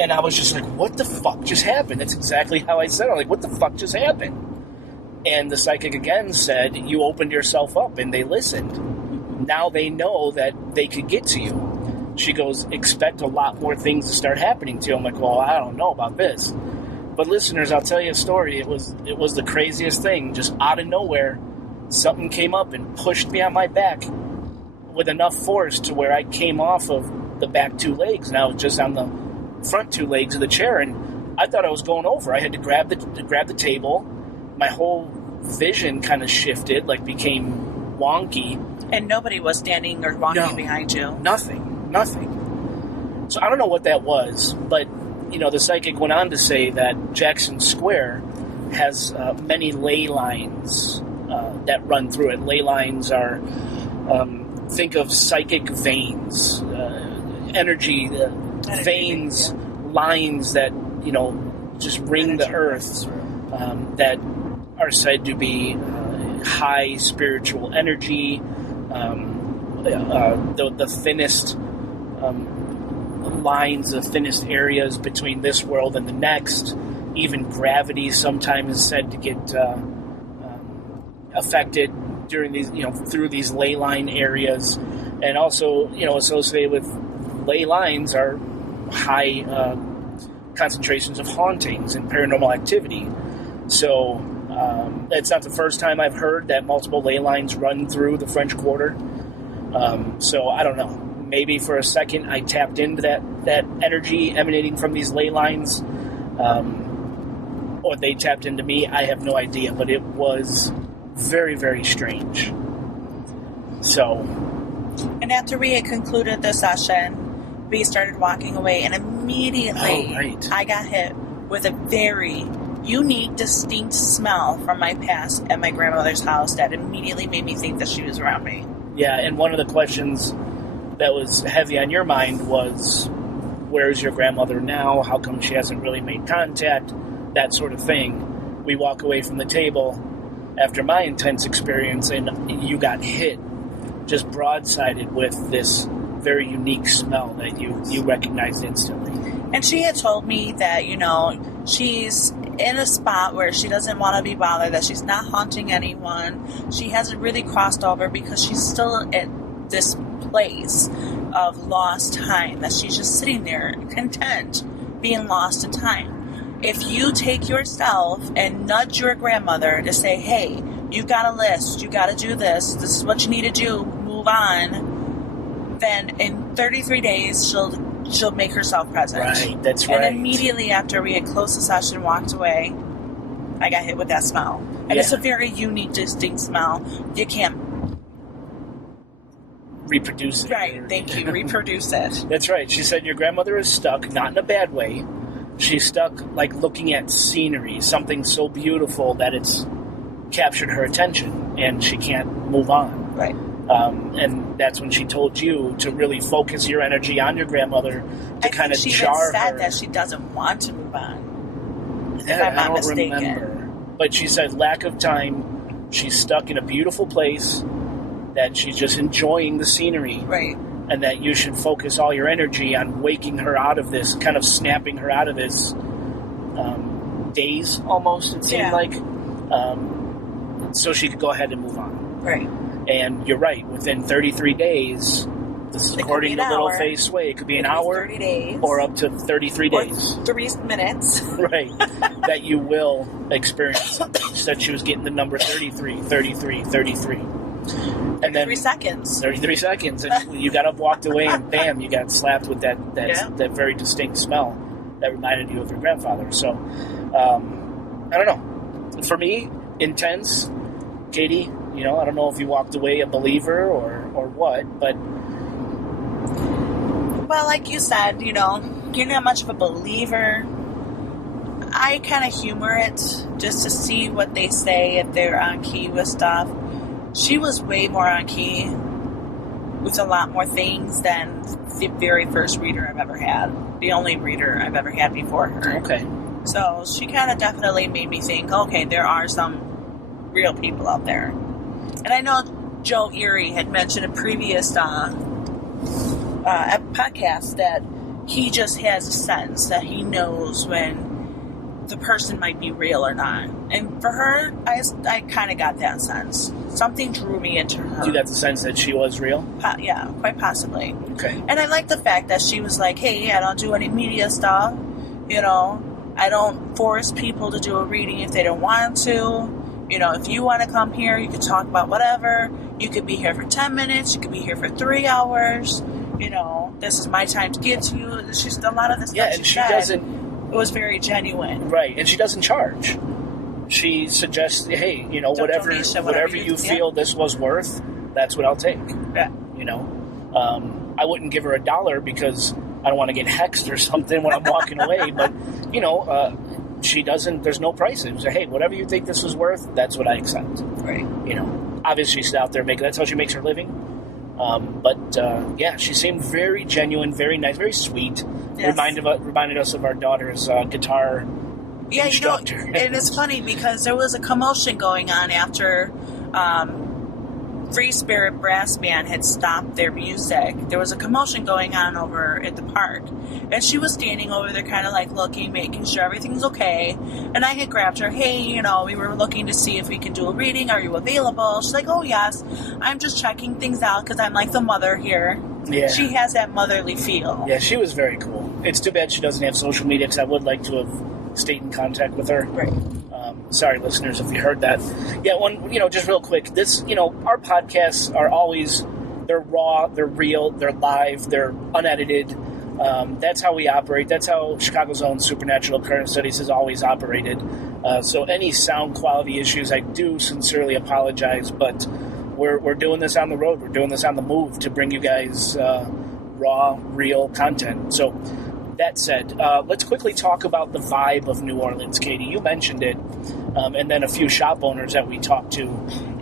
and I was just like, what the fuck just happened? That's exactly how I said it. I'm like, what the fuck just happened? And the psychic again said, "You opened yourself up," and they listened. Now they know that they could get to you. She goes, "Expect a lot more things to start happening to you." I'm like, well, I don't know about this. But listeners, I'll tell you a story. It was the craziest thing. Just out of nowhere, something came up and pushed me on my back with enough force to where I came off of the back 2 legs, and I was just on the front 2 legs of the chair, and I thought I was going over. I had to grab the table. My whole vision kind of shifted, became wonky. And nobody was standing or walking behind you? Nothing. So I don't know what that was, but, the psychic went on to say that Jackson Square has many ley lines that run through it. Ley lines are, think of psychic veins, energy veins, lines that, just ring the earth, that are said to be high spiritual energy, the thinnest lines, the thinnest areas between this world and the next. Even gravity sometimes is said to get affected during these, through these ley line areas. And also, associated with ley lines are high concentrations of hauntings and paranormal activity. So it's not the first time I've heard that multiple ley lines run through the French Quarter. So I don't know. Maybe for a second I tapped into that energy emanating from these ley lines, or they tapped into me. I have no idea, but it was very, very strange. So, and after we had concluded the session, we started walking away, and immediately I got hit with a very unique, distinct smell from my past at my grandmother's house that immediately made me think that she was around me. Yeah, and one of the questions that was heavy on your mind was, where's your grandmother now? How come she hasn't really made contact? That sort of thing. We walk away from the table after my intense experience, and you got hit just broadsided with this very unique smell that you recognized instantly. And she had told me that, she's in a spot where she doesn't want to be bothered, that she's not haunting anyone. She hasn't really crossed over because she's still at this place of lost time, that she's just sitting there content being lost in time. If you take yourself and nudge your grandmother to say, hey, you got a list, you got to do this is what you need to do, move on, then in 33 days she'll make herself present. Right, that's right. And immediately after we had closed the session, walked away, I got hit with that smell. And it's a very unique, distinct smell. You can't reproduce it. Right, thank you. Reproduce it. That's right. She said your grandmother is stuck, not in a bad way. She's stuck looking at scenery, something so beautiful that it's captured her attention, and she can't move on. Right. And that's when she told you to really focus your energy on your grandmother to kind of jar her. She had said that she doesn't want to move on. If I'm not mistaken. Remember. But she said lack of time. She's stuck in a beautiful place, that she's just enjoying the scenery. Right. And that you should focus all your energy on waking her out of this, kind of snapping her out of this daze, almost, it seemed like. so she could go ahead and move on. Right. And you're right, within 33 days, this is according to Little Face Way, it could be an hour 30 days. or up to 33 days. 3 minutes. Right. That you will experience. She said she was getting the number 33, 33, 33. And then 3 seconds. 33 seconds. And you got up, walked away, and bam, you got slapped with that very distinct smell that reminded you of your grandfather. So, I don't know. For me, intense. Katie, I don't know if you walked away a believer or what, but... Well, like you said, you're not much of a believer. I kind of humor it just to see what they say if they're on key with stuff. She was way more on key with a lot more things than the very first reader I've ever had. The only reader I've ever had before her. Okay. So she kind of definitely made me think, okay, there are some real people out there. And I know Joe Erie had mentioned in previous podcast that he just has a sense that he knows when the person might be real or not. And for her, I kind of got that sense. Something drew me into her. You got the sense that she was real? Yeah, quite possibly. Okay. And I like the fact that she was like, hey, I don't do any media stuff. I don't force people to do a reading if they don't want to. If you want to come here, you can talk about whatever. You could be here for 10 minutes. You could be here for 3 hours. This is my time to get to you. It's just a lot of the stuff and she doesn't. It was very genuine. Right, and she doesn't charge. She suggests, hey, whatever you feel this was worth, that's what I'll take. Yeah. I wouldn't give her $1 because I don't want to get hexed or something when I'm walking away. But, she doesn't, there's no prices. Hey, whatever you think this was worth, that's what I accept. Right. Obviously she's out there that's how she makes her living. She seemed very genuine, very nice, very sweet. Yes. Reminded us of our daughter's guitar instructor. And it's funny because there was a commotion going on after Free Spirit Brass Band had stopped their music. There was a commotion going on over at the park. And she was standing over there kind of like looking, making sure everything's okay. And I had grabbed her, hey, we were looking to see if we could do a reading. Are you available? She's like, oh, yes. I'm just checking things out because I'm like the mother here. Yeah. She has that motherly feel. Yeah, she was very cool. It's too bad she doesn't have social media because I would like to have stayed in contact with her. Right. Sorry, listeners, if you heard that. Yeah, just real quick. This, our podcasts are always, they're raw, they're real, they're live, they're unedited. That's how we operate. That's how Chicago's own Supernatural Occurrence Studies has always operated. So any sound quality issues, I do sincerely apologize, but we're doing this on the road. We're doing this on the move to bring you guys raw, real content. So that said, let's quickly talk about the vibe of New Orleans, Katie. You mentioned it, and then a few shop owners that we talked to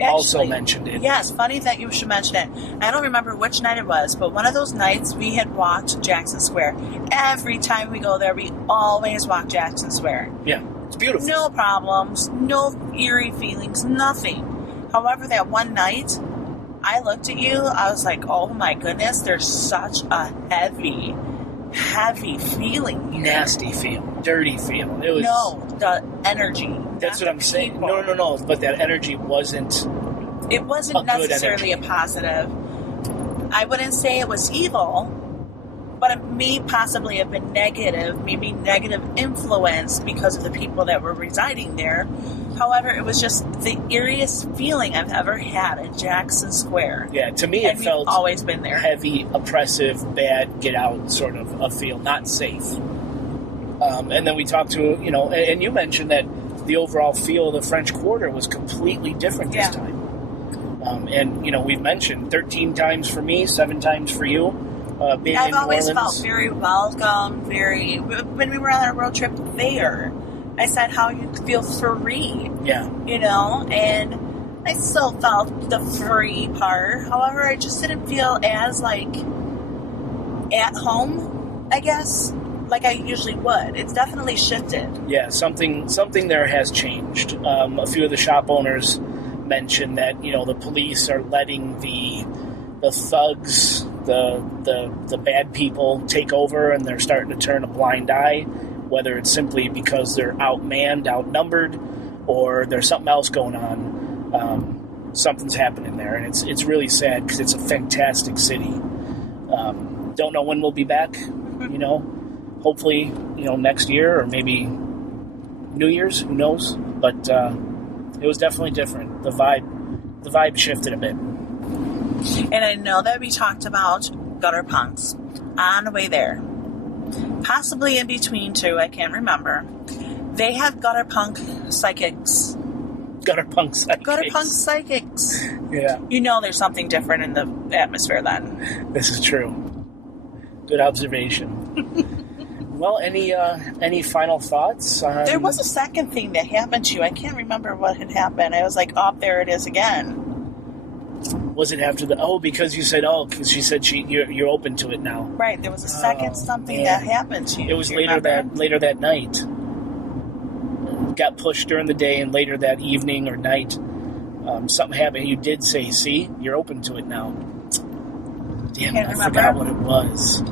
also mentioned it. Yes, funny that you should mention it. I don't remember which night it was, but one of those nights we had walked Jackson Square. Every time we go there, we always walk Jackson Square. Yeah, it's beautiful. No problems, no eerie feelings, nothing. However, that one night, I looked at you, I was like, oh my goodness, there's such a heavy feeling here. Nasty feel. Dirty feel. It was... No, the energy. That's what I'm saying. No. But that energy wasn't... It wasn't necessarily a positive. I wouldn't say it was evil, but it may possibly have been negative, maybe negative influence because of the people that were residing there. However, it was just the eeriest feeling I've ever had at Jackson Square. Yeah, to me it felt always been there. Heavy, oppressive, bad, get out sort of a feel, not safe. And then we talked to, and you mentioned that the overall feel of the French Quarter was completely different this time. And, we've mentioned 13 times for me, 7 times for you. I've always felt very welcome, when we were on our road trip there, I said how you feel free. Yeah. And I still felt the free part. However, I just didn't feel as, at home, I guess, like I usually would. It's definitely shifted. Yeah, something there has changed. A few of the shop owners mentioned that, the police are letting the thugs, the bad people take over, and they're starting to turn a blind eye, whether it's simply because they're outmanned, outnumbered, or there's something else going on. something's happening there, and it's really sad because it's a fantastic city. Don't know when we'll be back. Hopefully, next year or maybe New Year's. Who knows? But it was definitely different. The vibe shifted a bit. And I know that we talked about gutter punks on the way there. Possibly in between too, I can't remember. They have gutter punk psychics. Gutter punk psychics. Gutter punk psychics. Yeah. There's something different in the atmosphere then. This is true. Good observation. Well, any final thoughts? There was a second thing that happened to you. I can't remember what had happened. I was like, oh, there it is again. Was it after because you said, because she said you're open to it now. Right, there was a second something that happened to you. It was later that night. Got pushed during the day, and later that evening or night, something happened. You did say, see, you're open to it now. Damn it, I forgot what it was.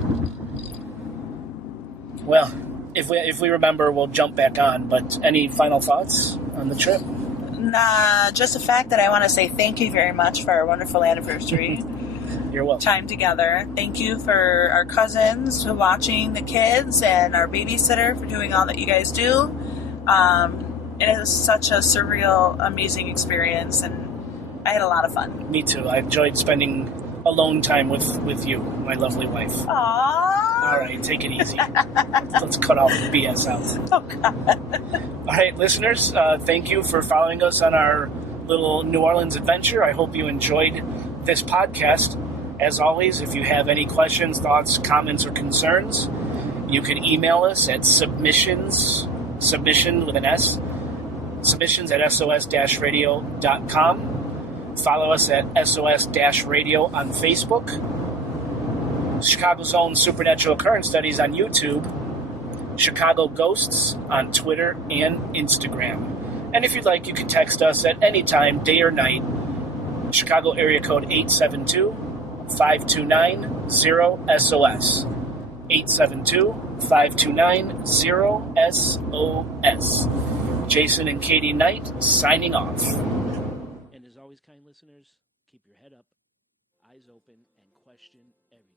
Well, if we remember, we'll jump back on, but any final thoughts on the trip? Nah, just the fact that I want to say thank you very much for our wonderful anniversary. You're welcome. Time together. Thank you for our cousins for watching the kids and our babysitter for doing all that you guys do. It was such a surreal, amazing experience, and I had a lot of fun. Me too. I enjoyed spending alone time with you, my lovely wife. Aww. All right, take it easy. Let's cut all the BS out. Oh, God. All right, listeners, thank you for following us on our little New Orleans adventure. I hope you enjoyed this podcast. As always, if you have any questions, thoughts, comments, or concerns, you can email us at submission with an S, submissions at sos-radio.com. Follow us at SOS-Radio on Facebook. Chicago's own Supernatural Occurrence Studies on YouTube. Chicago Ghosts on Twitter and Instagram. And if you'd like, you can text us at any time, day or night. Chicago area code 872-529-0SOS. 872-529-0SOS. Jason and Katie Nhyte signing off. And as always, kind listeners, keep your head up, eyes open, and question everything.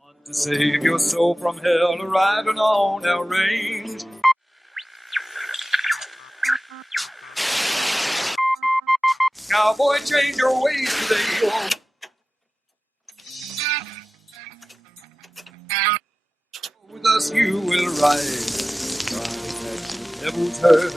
Want to save your soul from hell, riding on our range. Cowboy, change your ways today. Oh. With us you will ride at the devil's herd.